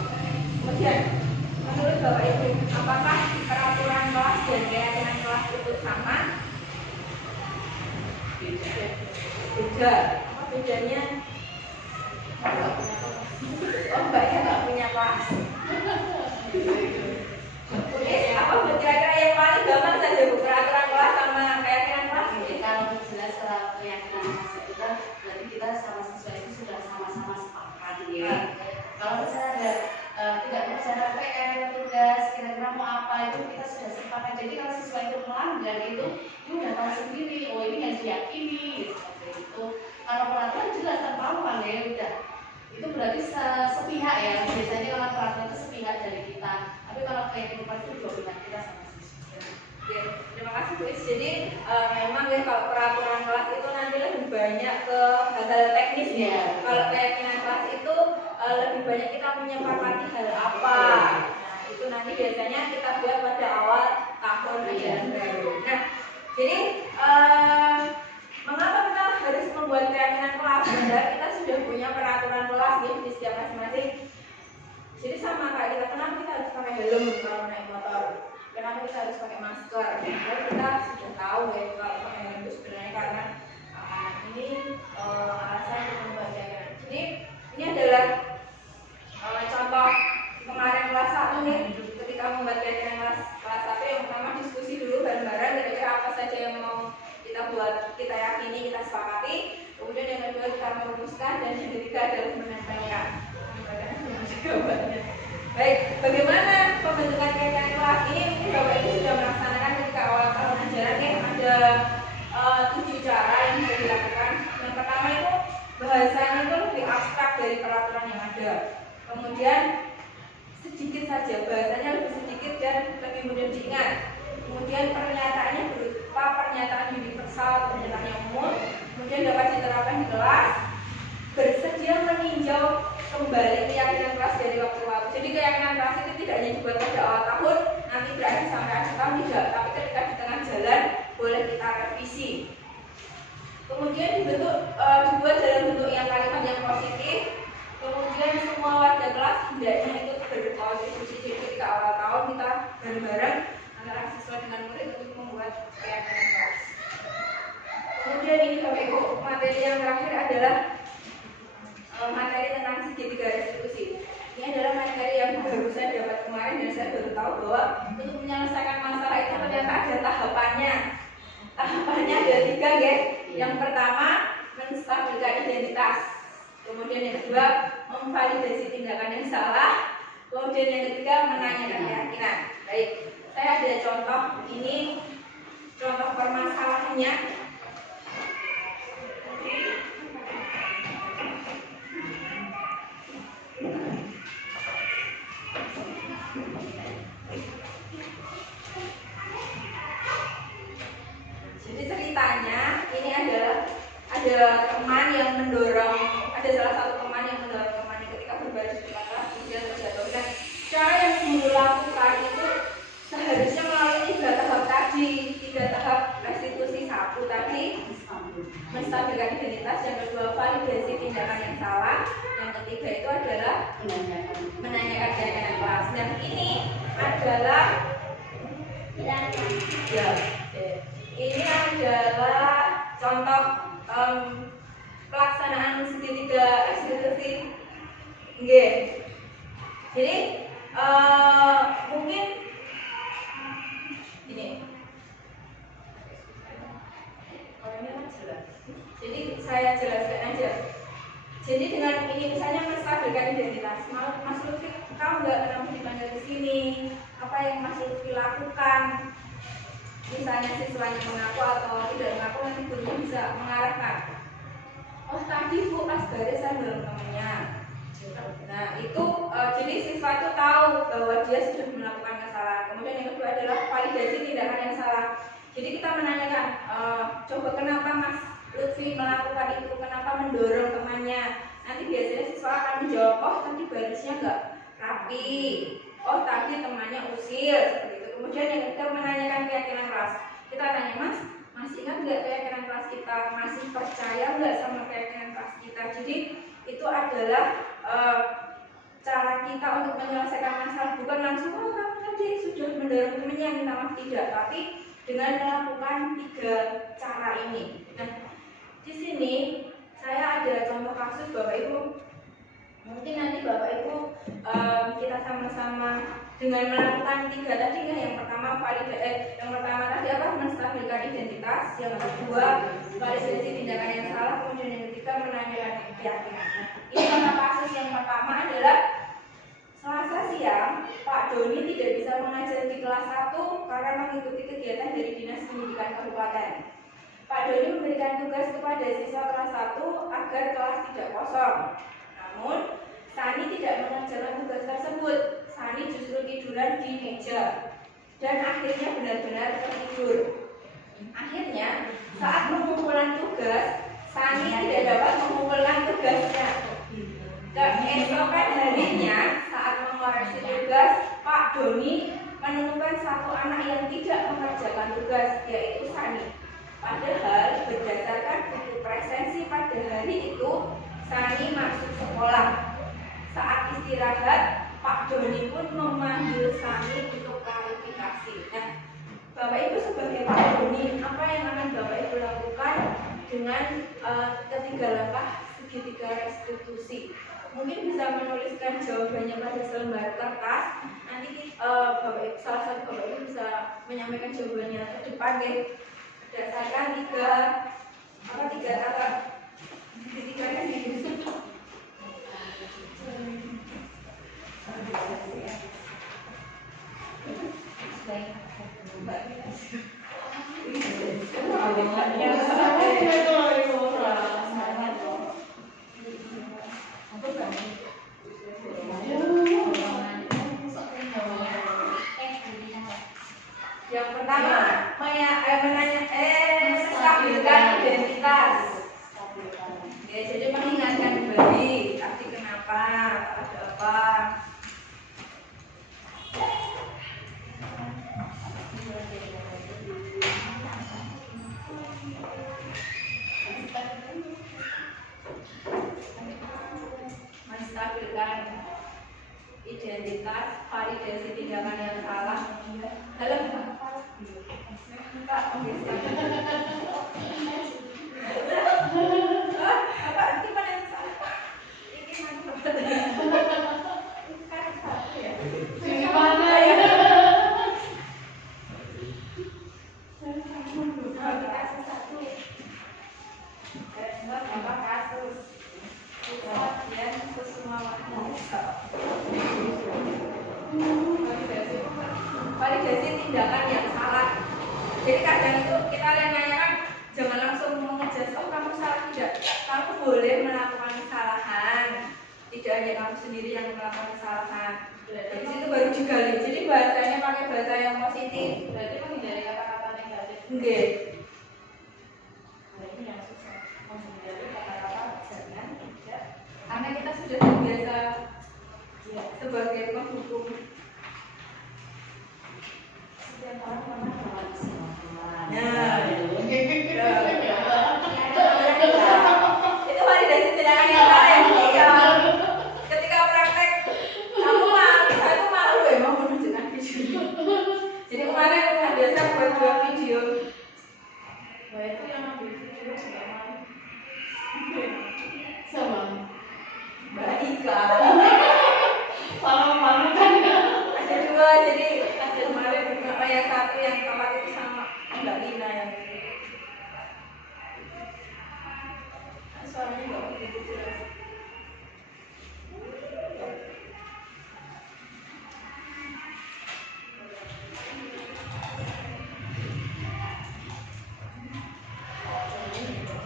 Kemudian menurut Bapak Ibu, apakah peraturan kelas dan beda. Apa bedanya? Oh, mbaknya nggak punya kelas. Oke, apa kira-kira yang paling gampang saja Bu, peraturan kelas sama keyakinan kelas? Jadi kalau jelas setelah keyakinan kelas itu kan berarti kita sama siswa itu sudah sama-sama sepakat ya. Kalau misalnya ada tidak bersama PR tugas kira-kira mau apa itu kita sudah sepakat. Jadi kalau siswa itu melanggar itu udah tahu sendiri, oh ini yang diyakini seperti itu. Kalau peraturan jelas terpampang ya udah. Itu berarti sepihak ya. Biasanya kalau peraturan itu sepihak dari kita. Tapi kalau keyakinan kelas itu dua pihak kita sama siswa. Oke, terima kasih Bu Is. Jadi memang ya kalau peraturan kelas itu nanti lebih banyak ke hal-hal teknis ya. Kalau keyakinan kelas itu lebih banyak kita menyepakati hal apa. Nah, itu nanti biasanya kita buat pada awal tahun ajaran baru. Nah, jadi mengapa kita harus membuat keyakinan kelas? Padahal kita sudah punya peraturan kelas nih di setiap masing-masing. Jadi sama kayak kita, kenapa kita harus pakai helm kalau naik motor? Kenapa kita harus pakai masker? Karena kita sudah tahu ya kalau pakai helm itu sebenarnya karena ini alasan untuk membuat keyakinan. Jadi ini adalah contoh kemarin kelas 1 nih, ketika membuat keyakinan kelas 1 yang pertama diskusi dulu bareng-bareng kira-kira apa saja yang mau kita buat, kita yakini, kita sepakati. Kemudian yang kedua kita merumuskan, dan yang ketiga adalah menempelkan. Baik, bagaimana pembentukan keyakinan kelas ini? Mungkin Bapak Ibu sudah melaksanakan ketika awal tahun ajaran ya. Ada 7 cara yang bisa dilakukan. Yang pertama itu bahasanya itu lebih abstrak dari peraturan yang ada. Kemudian sedikit saja, bahasanya lebih sedikit dan lebih mudah diingat. Kemudian pernyataannya berupa pernyataan universal, pernyataan yang umum. Kemudian dapat diterapkan di kelas. Bersedia meninjau kembali keyakinan kelas dari waktu ke waktu. Jadi keyakinan kelas itu tidak hanya dibuat pada awal tahun, nanti berakhir sampai akhir tahun tidak, tapi ketika di tengah jalan boleh kita revisi. Kemudian dibuat dalam bentuk yang kalimat yang positif. Kemudian semua warga kelas hendaknya ikut berkontribusi. Jadi ketika awal tahun kita bareng-bareng antara siswa dengan murid untuk membuat keyakinan kelas. Kemudian ini Bapak Ibu, materi yang terakhir adalah materi tentang segitiga restitusi. Ini adalah materi yang baru saya dapat kemarin dan saya baru tahu bahwa untuk menyelesaikan masalah itu ternyata ada tahapannya. Tahapannya ada 3 ya. Yang pertama menstabilkan identitas. Kemudian yang kedua memvalidasi tindakan yang salah. Kemudian yang ketiga menanyakan keyakinan. Baik, saya ada contoh ini, contoh permasalahannya. Jadi ceritanya ini adalah ada teman yang mendorong, ada salah satu teman yang mendorong temannya ketika berbaris di kelas kemudian terjatuh. Dan cara yang dilakukan itu seharusnya melalui 3 tahap tadi, 3 tahap restitusi. 1 tadi menstabilkan identitas, yang kedua validasi tindakan yang salah, yang ketiga itu adalah menanyakan keyakinan kelas. Dan ini adalah ini adalah contoh pelaksanaan segitiga restitusi. Jadi mungkin ini jelas. Jadi saya jelaskan aja. Jadi dengan ini misalnya menstabilkan identitas, Mas Lutfi, kamu nggak pernah dipanggil ke sini. Apa yang Mas Lutfi lakukan? Misalnya siswanya mengaku atau tidak mengaku, nanti gurunya bisa mengarahkan. Oh tadi Bu pas baris saya belum temannya. Nah itu jadi siswa itu tahu bahwa dia sudah melakukan kesalahan. Kemudian yang kedua adalah validasi tindakan yang salah. Jadi kita menanyakan, coba kenapa Mas Lutfi melakukan itu, kenapa mendorong temannya. Nanti biasanya siswa akan menjawab, oh tadi barisnya nggak rapi, oh tadi temannya usil, seperti itu. Kemudian yang ketiga menanyakan keyakinan kelas. Kita tanya, Mas, masih ingat nggak keyakinan kelas kita? Masih percaya nggak sama keyakinan kelas kita? Jadi itu adalah cara kita untuk menyelesaikan masalah, bukan langsung oh kamu tadi sudah mendorong temannya, minta maaf, tidak, tapi dengan melakukan 3 cara ini. Nah, di sini saya ada contoh kasus Bapak Ibu. Mungkin nanti Bapak Ibu kita sama-sama dengan melakukan 3 tadi kan, yang pertama tadi apa, menstabilkan identitas, yang kedua validasi tindakan yang salah, kemudian yang ketiga menanyakan keyakinan. Ini contoh kasus yang pertama adalah Selasa siang Pak Doni tidak bisa mengajar di kelas 1 karena mengikuti kegiatan dari Dinas Pendidikan Kabupaten. Pak Doni memberikan tugas kepada siswa kelas 1 agar kelas tidak kosong. Namun Sani tidak mengerjakan tugas tersebut. Sani justru tiduran di meja dan akhirnya benar-benar tertidur. Akhirnya saat pengumpulan tugas, Sani tidak dapat mengumpulkan tugasnya. Keesokan harinya saat mengoreksi tugas, Pak Doni menemukan satu anak yang tidak mengerjakan tugas, yaitu Sani. Padahal berdasarkan buku presensi pada hari itu, Sani masuk sekolah. Saat istirahat, Pak Doni pun memanggil Sani untuk klarifikasi. Nah, Bapak Ibu sebagai Pak Doni, apa yang akan Bapak Ibu lakukan dengan ketiga langkah segitiga restitusi? Mungkin bisa menuliskan jawabannya pada selembar kertas. Nanti salah satu Bapak Ibu bisa menyampaikan jawabannya ke depan ya. Berdasarkan tiga kata segitiganya gitu. Yang pertama, menstabilkan identitas. Ya, jadi mengingatkan kembali tadi kenapa, ada apa. Menstabilkan identitas, validasi tindakan yang salah dalam validasi tindakan yang salah. Jadi kadang itu kita nanyakan, jangan langsung mengejar, oh kamu salah, tidak. Kamu boleh melakukan kesalahan, tidak hanya kamu sendiri yang melakukan kesalahan. Dari situ baru digali. Jadi bahasanya pakai bahasa yang positif. Berarti menghindari kata-kata negatif. Enggak. Ini yang susah. Menghindari kata-kata jangan, tidak. Karena kita sudah terbiasa ya, sebagai penghukum. Setiap orang pernah melakukan kesalahan. Nah, itu validasi tindakan yang salah ya. Ketika praktek, kamu malu, saya tuh malu ya mau menunjukkan video. Jadi kemarin biasa buat 2 video. Wah itu yang ambil video nggak malu. Sama Mbak Ika. Malu kan? Ada 2, jadi ada kemarin yang satu yang tempat itu sama Mbak Lina yang itu. Suaranya nggak begitu jelas.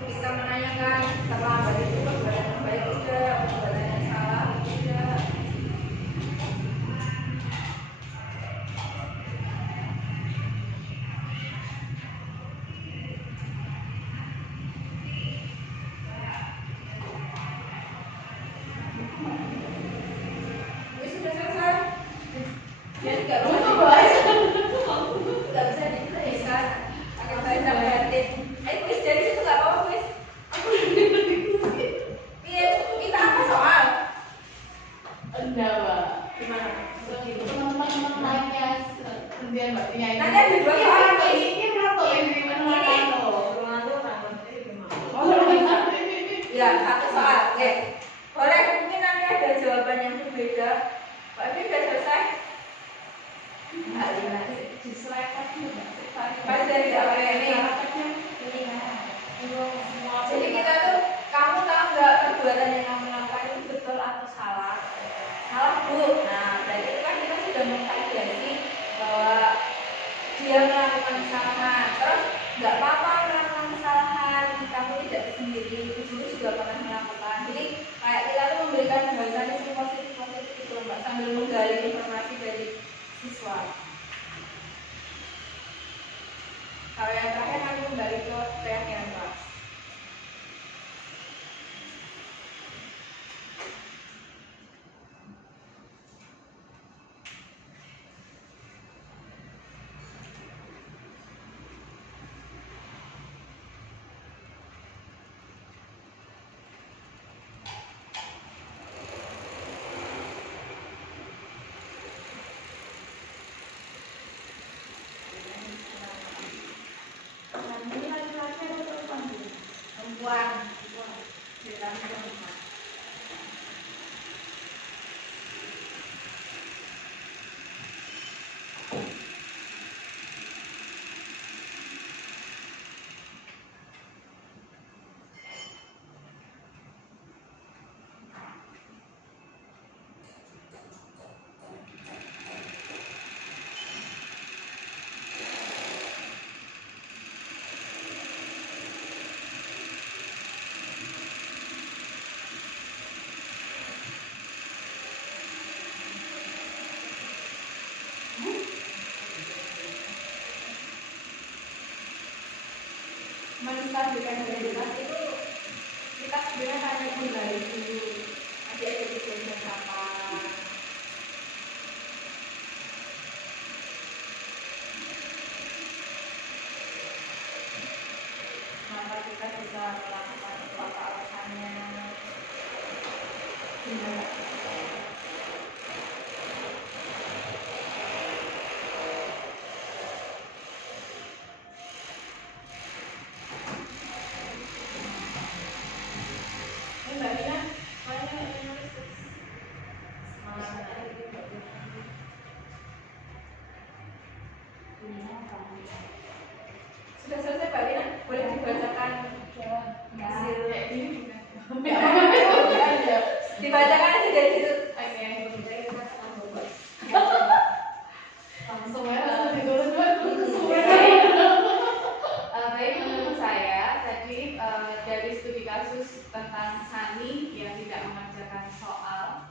Bisa menanyakan terlambat itu perbuatan yang baik tidak, perbuatan yang salah tidak. Ini sudah selesai. Jadi nggak bisa dituliskan pakai bahasa batin. Kuis dari situ nggak apa-apa kuis. Iya, kita apa soal? Enggak, Mbak. Gimana? Teman-teman lainnya kemudian Mbak Tia ini. Nanti ada 2 soal kuis. Ini berapa ini? Oh, Ya, satu soal. Oke. Boleh mungkin nanti ada jawaban yang berbeda. Pak Abi sudah selesai? Enggak, di slide tadi pas dari jawab ini. Jadi kita tuh, kamu tahu nggak perbuatan yang kamu lakukan itu betul atau salah? Salah, Bu. Nah, berarti itu kan kita sudah mengkaji bahwa dia melakukan kesalahan. Terus nggak apa-apa melakukan kesalahan, kamu tidak sendiri, guru juga pernah melakukan. Jadi kayak kita tuh memberikan bahasan yang positif itu, Mbak, sambil menggali informasi dari siswa. Kalau yang terakhir kami kembali ke keyakinan kelas. Perempuan. Menstabilkan identitas itu kita sebenarnya hanya menggali dulu nanti ada kejadian apa, maka kita bisa melakukan apa alasannya. Sudah selesai Mbak Lina? Boleh dibacakan hasil dibacakan aja dari situ. Langsung ya, langsung digoreng. Baik, menurut saya tadi dari studi kasus tentang Sani yang tidak mengerjakan soal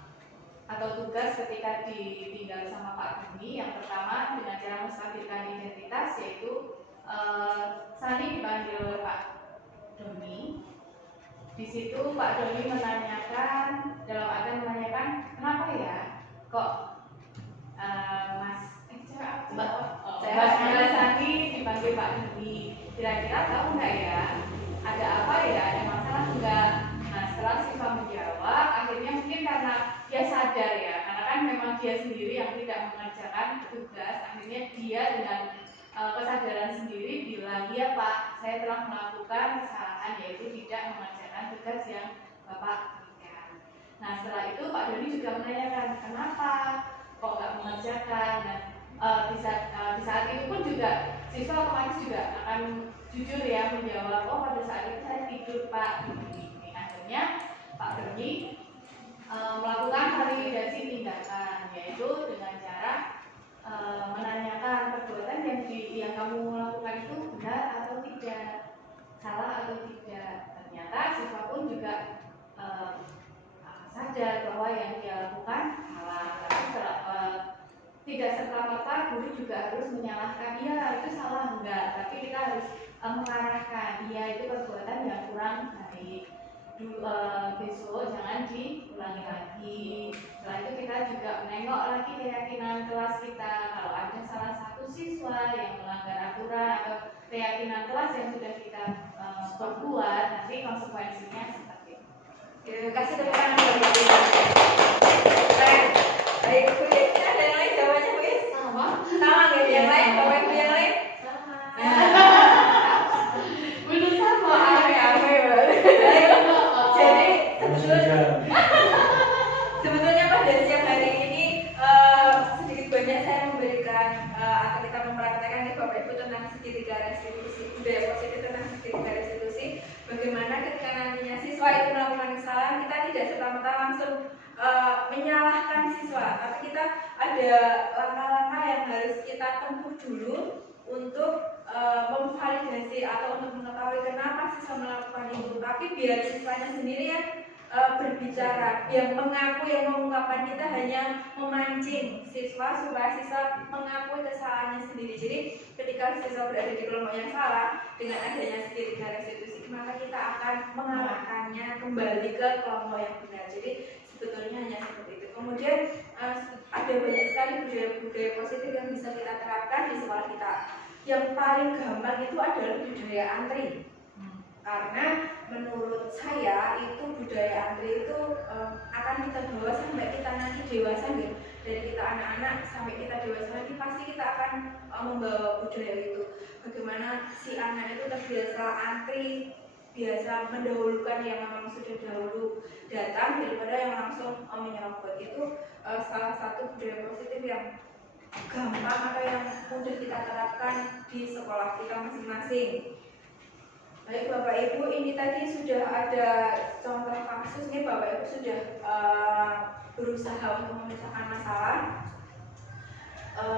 atau tugas ketika ditinggal sama Pak Doni, yang pertama dengan cara menstabilkan identitas, yaitu Sani dipanggil Pak Doni. Di situ Pak Doni menanyakan, dalam artian menanyakan, kenapa ya kok Mbak Sani dipanggil Pak Doni, kira-kira tahu nggak ya ada apa ya, ada masalah enggak? Nah, setelah Siva menjawab, akhirnya mungkin karena dia sadar ya, karena kan memang dia sendiri yang tidak mengerjakan tugas, akhirnya dia dengan kesadaran sendiri bilang, iya Pak, saya telah melakukan kesalahan, yaitu tidak mengerjakan tugas yang Bapak berikan. Nah, setelah itu Pak Doni juga menanyakan, kenapa kok nggak mengerjakan? Dan di saat itu pun juga siswa otomatis juga akan jujur ya menjawab, oh pada saat itu saya tidur Pak. Akhirnya Pak Doni melakukan validasi tindakan, yaitu dengan cara menanyakan perbuatan yang kamu lakukan itu benar atau tidak, salah atau tidak. Ternyata siswa pun juga sadar bahwa yang dia lakukan salah. Tapi tidak serta-merta guru juga harus menyalahkan, iya itu salah, enggak, tapi kita harus mengarahkan, iya itu perbuatan yang kurang baik, besok jangan diulangi lagi. Setelah itu kita juga menengok lagi keyakinan kelas kita, kalau ada salah satu siswa yang melanggar aturan atau keyakinan kelas yang sudah kita perbuat, nanti konsekuensinya seperti itu. Kasih tepuk tangan buat baik, kuis ada yang lain jawabannya kuis? Sama nggak yang lain? Bapak Ibu yang lain? Belum sama. Jadi akan kita mempraktekkan nih Bapak Ibu tentang segitiga restitusi, budaya positif tentang segitiga restitusi. Bagaimana ketika nantinya siswa itu melakukan kesalahan, kita tidak serta-merta langsung menyalahkan siswa, tapi kita ada langkah-langkah yang harus kita tempuh dulu untuk memvalidasi atau untuk mengetahui kenapa siswa melakukan itu. Tapi biar siswanya sendiri yang berbicara, yang mengaku, yang mengungkapkan, kita hanya memancing siswa supaya siswa mengakui kesalahannya sendiri. Jadi ketika siswa berada di kelompok yang salah, dengan adanya segitiga restitusi, maka kita akan mengarahkannya kembali ke kelompok yang benar. Jadi sebetulnya hanya seperti itu. Kemudian ada banyak sekali budaya-budaya positif yang bisa kita terapkan di sekolah kita. Yang paling gampang itu adalah budaya antri. Karena menurut saya itu budaya antri itu akan kita bawa sampai kita nanti dewasa gitu. Dari kita anak-anak sampai kita dewasa nanti pasti kita akan membawa budaya itu. Bagaimana si anak itu terbiasa antri, biasa mendahulukan yang memang sudah dahulu datang daripada yang langsung menyerobot. Itu salah satu budaya positif yang gampang atau yang mudah kita terapkan di sekolah kita masing-masing. Baik Bapak Ibu, ini tadi sudah ada contoh kasus nih, Bapak Ibu sudah berusaha untuk memecahkan masalah.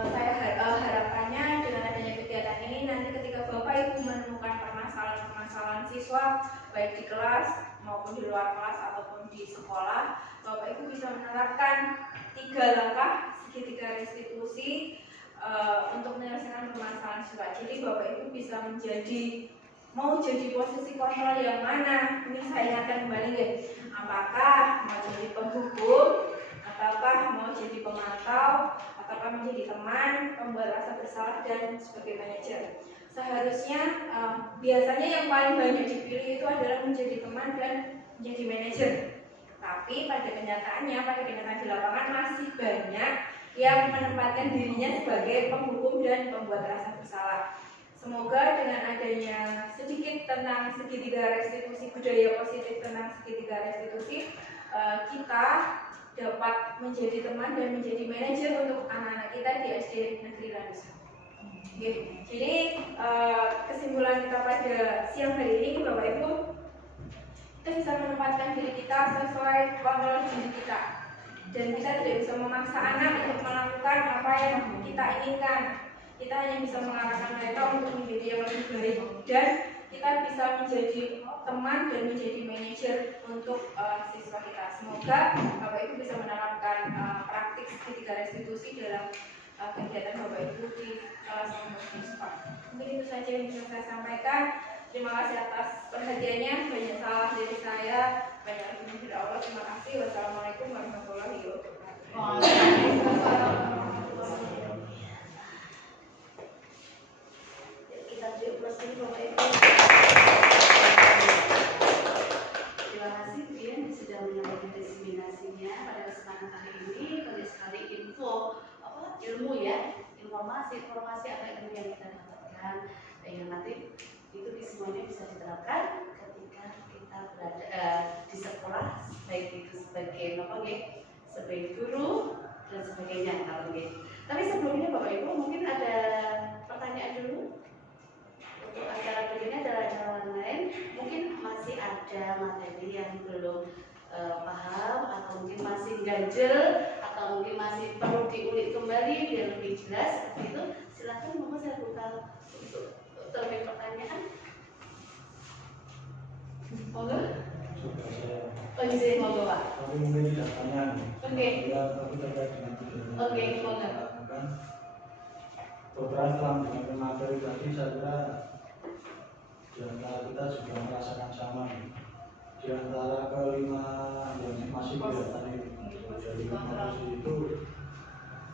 Saya harapannya dengan adanya kegiatan ini nanti ketika Bapak Ibu menemukan permasalahan siswa baik di kelas maupun di luar kelas ataupun di sekolah, Bapak Ibu bisa menerapkan 3 langkah segitiga restitusi untuk menyelesaikan permasalahan siswa. Jadi Bapak Ibu bisa mau jadi posisi kontrol yang mana? Ini saya ingatkan kembali ya. Apakah mau jadi penghukum, ataukah mau jadi pemantau, ataukah menjadi teman, pembuat rasa bersalah dan sebagai manajer. Seharusnya biasanya yang paling banyak dipilih itu adalah menjadi teman dan menjadi manajer. Tapi pada kenyataannya di lapangan masih banyak yang menempatkan dirinya sebagai penghukum dan pembuat rasa bersalah. Semoga dengan adanya sedikit tentang segitiga restitusi, budaya positif tentang segitiga restitusi, kita dapat menjadi teman dan menjadi manajer untuk anak-anak kita di SD Negeri Landusan. Jadi kesimpulan kita pada siang hari ini Bapak Ibu, kita bisa menempatkan diri kita sesuai kontrol diri kita, dan kita tidak bisa memaksa anak untuk melakukan apa yang kita inginkan. Kita hanya bisa mengarahkan mereka untuk menjadi yang lebih baik, dan kita bisa menjadi teman dan menjadi manajer untuk siswa kita. Semoga Bapak Ibu bisa menerapkan praktik segitiga restitusi dalam kegiatan Bapak Ibu di kelas siswa. Mungkin itu saja yang bisa saya sampaikan. Terima kasih atas perhatiannya. Banyak salah dari saya, banyak lebih dari Allah. Terima kasih. Wassalamualaikum warahmatullahi wabarakatuh. Terima kasih Brian sudah menyampaikan diseminasinya pada kesempatan kali ini. Banyak sekali ilmu ya, informasi apa ilmu yang kita dapatkan, yang nanti itu semuanya bisa diterapkan ketika kita berada di sekolah, baik itu sebagai sebagai guru dan sebagainya. Tapi sebelumnya Bapak Ibu mungkin ada pertanyaan dulu. Untuk acara berikutnya adalah acara lain, mungkin masih ada materi yang belum paham, atau mungkin masih ganjel, atau mungkin masih perlu diulik kembali biar lebih jelas seperti itu. Silakan Mama, saya buka untuk terkait pertanyaan. Monggo. Oh izin, monggo Pak. Tapi mungkin tidak tanya. Oke. Tapi terkait dengan Oke, monggo. Beberapa telah dengan materi tadi, saya kira di antara kita juga merasakan sama. Di antara kelima yang masih kelihatan dari 5 posisi itu,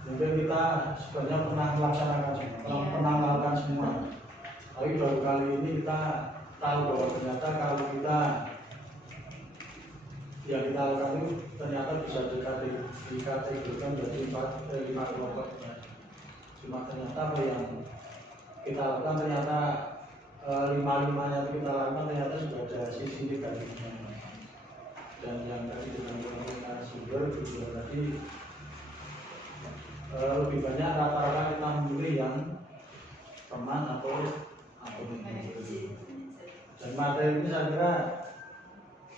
mungkin kita sebenarnya pernah melaksanakan semua, pernah melakukan semua. Tapi baru kali ini kita tahu bahwa ternyata kalau kita yang kita lakukan itu ternyata bisa dikategorikan menjadi 5 kelompok. Cuma ternyata apa yang kita lakukan ternyata 5-5-nya itu kita lakukan ternyata sudah ada sisi negatifnya. Dan yang tadi dengan komunikasi sumber juga tadi lebih banyak rata-rata kita memilih yang teman atau dan materi ini saya kira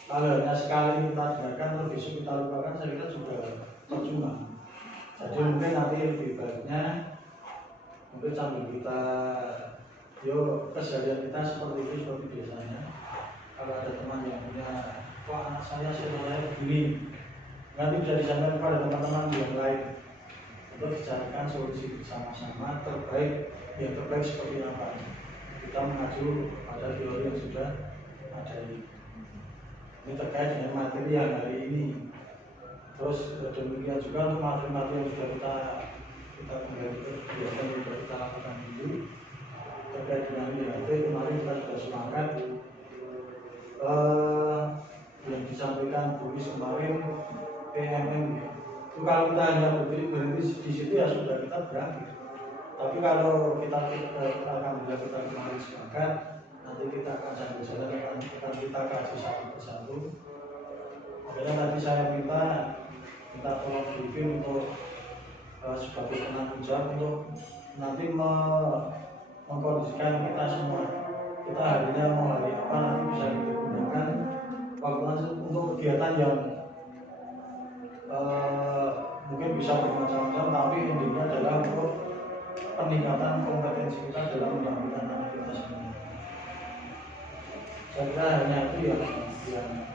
kalau hanya sekali kita dengarkan atau besok kita lupakan saya kira juga percuma. Jadi mungkin nanti lebih baiknya mungkin sambil kita keseharian kita seperti biasanya. Kalau ada teman yang punya, kok anak saya sekolahnya begini, nanti bisa disampaikan kepada teman-teman yang lain untuk dicarikan solusi bersama-sama yang terbaik seperti apa. Kita mengacu pada teori yang sudah ada ini. Ini terkait dengan materi yang hari ini. Terus demikian juga untuk materi-materi yang sudah kita kembali terus biasa yang sudah kita lakukan dulu terkait dengan IHT. Kemarin kita sudah sepakat yang disampaikan Buris kemarin PMM itu kalau kita hanya berhenti di situ ya sudah kita berakhir. Tapi kalau kita alhamdulillah kita kemarin sepakat, nanti kita akan sambil jalan akan kita kaji satu persatu. Makanya tadi saya minta tolong briefing untuk sebagai penanggung jawab untuk nanti mengkondisikan kita semua. Kita harinya mau hari apa nanti bisa kita gunakan waktu untuk kegiatan yang mungkin bisa bermacam-macam, tapi intinya adalah untuk peningkatan kompetensi kita dalam mendampingi anak kita semua. Saya kira hanya itu yang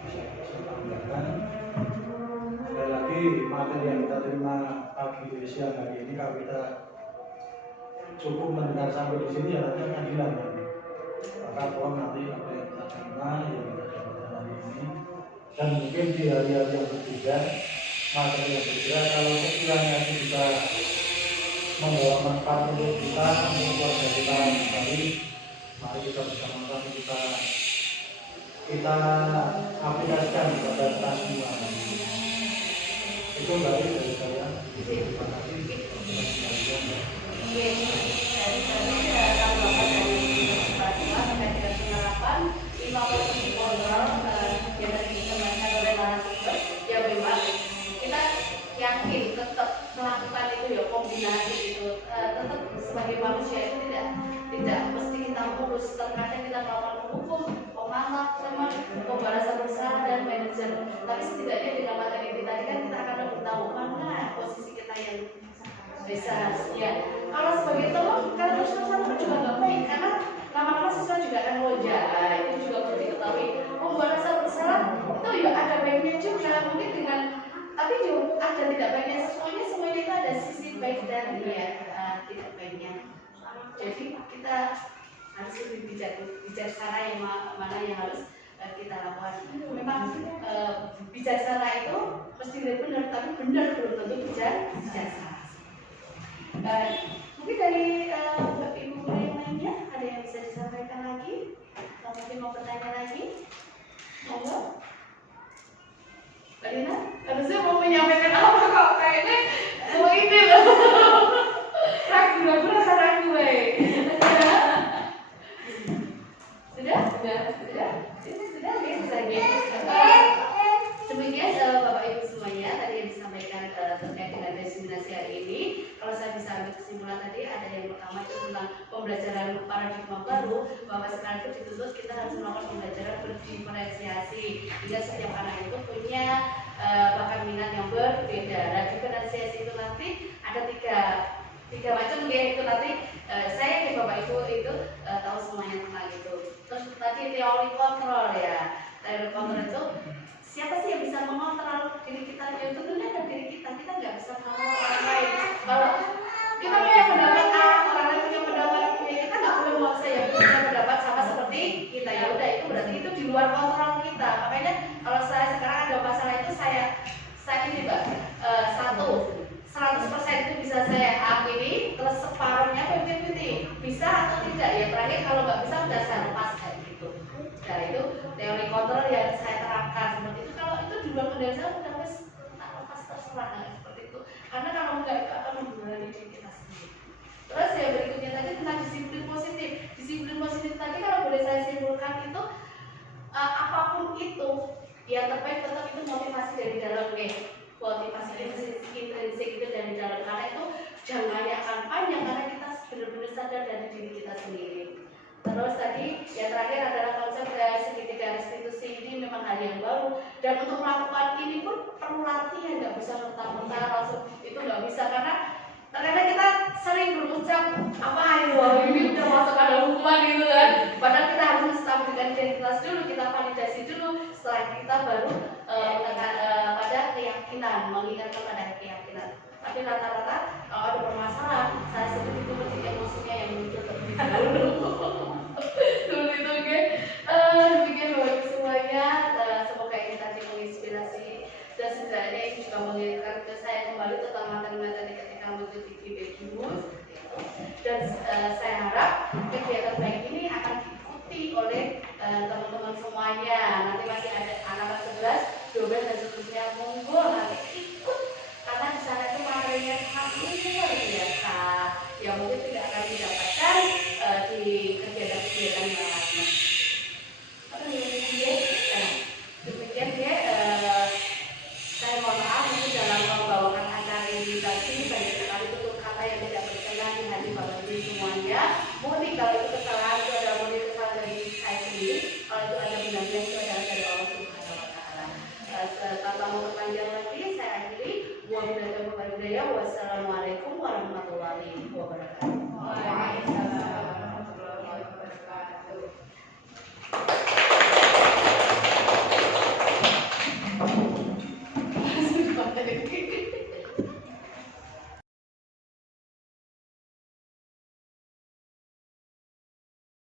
bisa saya tambahkan. Sekali lagi materi yang kita terima pagi siang hari ini kalau kita cukup mendengar sampai di sini ya nanti akan hilang ya. Maka tolong nanti apa yang kita terima yang kita dapatkan hari ini dan mungkin di hari-hari yang berbeda materi yang berbeda kalau sekiranya itu bisa membawa manfaat untuk kita, untuk keluarga kita kembali, mari kita bersama-sama kita aplikasikan kepada kita semua. Itu dari saya. Terima kasih. Yakin tetap melakukan itu ya kombinasi itu tetap sebagai manusia itu tidak mesti kita urus. Terkadang kita melakukan hukum, pemalak, sama pembalasan bersalah dan manajer. Tapi setidaknya dengan materi tadi kan kita akan lebih tahu mana posisi kita yang bisa. Ya, kalau sebagai teman kalau terus terusan juga nggak baik karena lama-lama siswa juga akan lonjak. Itu juga perlu diketahui. Pembalasan bersalah itu ya ada baiknya juga mungkin dengan tapi juga ada tidak baiknya semuanya itu ada sisi baik dan tidak baiknya. Jadi kita harus lebih bijaksana yang mana yang harus kita lakukan. Memang bijaksana itu mesti benar, tapi benar belum tentu bijaksana. Mungkin dari ibu guru yang lainnya ada yang bisa disampaikan lagi? Atau mungkin mau bertanya lagi? Monggo. Mbak Dina, harusnya mau menyampaikan apa kok kayaknya mau ini loh. Ragu rasa ragu Sudah saja. Demikian Bapak Ibu semuanya tadi yang disampaikan terkait dengan diseminasi hari ini. Kalau saya bisa ambil kesimpulan tadi ada yang pertama itu tentang pembelajaran paradigma baru, bahwa sekarang itu dituntut kita harus melakukan pembelajaran berdiferensiasi hingga setiap anak itu punya bakat minat yang berbeda. Dan diferensiasi itu nanti ada tiga macam ya, itu nanti saya di Bapak Ibu itu tahu semuanya tentang itu. Terus tadi teori kontrol ya, teori kontrol itu siapa sih yang bisa mengontrol diri kita? Ya tentunya ada diri kita nggak bisa mengontrol orang lain. Kalau kita punya pendapat A, orang lain punya pendapat B, kita nggak boleh memaksa yang punya pendapat sama seperti kita. Ya udah, itu berarti itu di luar kontrol kita. Makanya kalau saya sekarang ada masalah itu saya ini Mbak, 100% itu bisa saya akhiri, terus separuhnya 50-50 bisa atau tidak ya. Terakhir kalau nggak bisa udah saya lepas kayak gitu. Nah itu teori kontrol yang saya terapkan seperti itu. Kalau itu di luar kendali saya udah tak lepas terserah seperti itu. Karena kalau nggak itu akan membebani diri kita sendiri. Terus yang berikutnya tadi tentang disiplin positif. Disiplin positif tadi kalau boleh saya simpulkan itu apapun itu yang terbaik tetap itu motivasi dari dalam motivasi intrinsik itu dari dalam, karena itu Terus tadi yang terakhir adalah konsep dari segitiga restitusi. Ini memang hal yang baru, dan untuk melakukan ini pun perlu latihan, nggak bisa mentah-mentah langsung itu nggak bisa, karena ternyata kita sering berucap apa ini udah masuk ada hukuman gitu kan, padahal kita harus menstabilkan identitas dulu, kita validasi dulu, setelah kita baru pada keyakinan, mengingatkan pada keyakinan. Tapi rata-rata kalau ada permasalahan, saya sebut itu berarti emosinya yang muncul terlebih dahulu. Seperti itu, oke. Bikin bagus semuanya. Semoga ini tadi menginspirasi dan setidaknya ini juga mengingatkan ke saya kembali tentang materi-materi ketika mengikuti GPJUS. Dan saya harap kegiatan baik ini akan diikuti oleh teman-teman semuanya. Nanti masih ada anak 11, 12 dan seterusnya, monggo nanti ikut, karena di sana itu materinya sangat luar biasa. Ya mungkin tidak akan tidak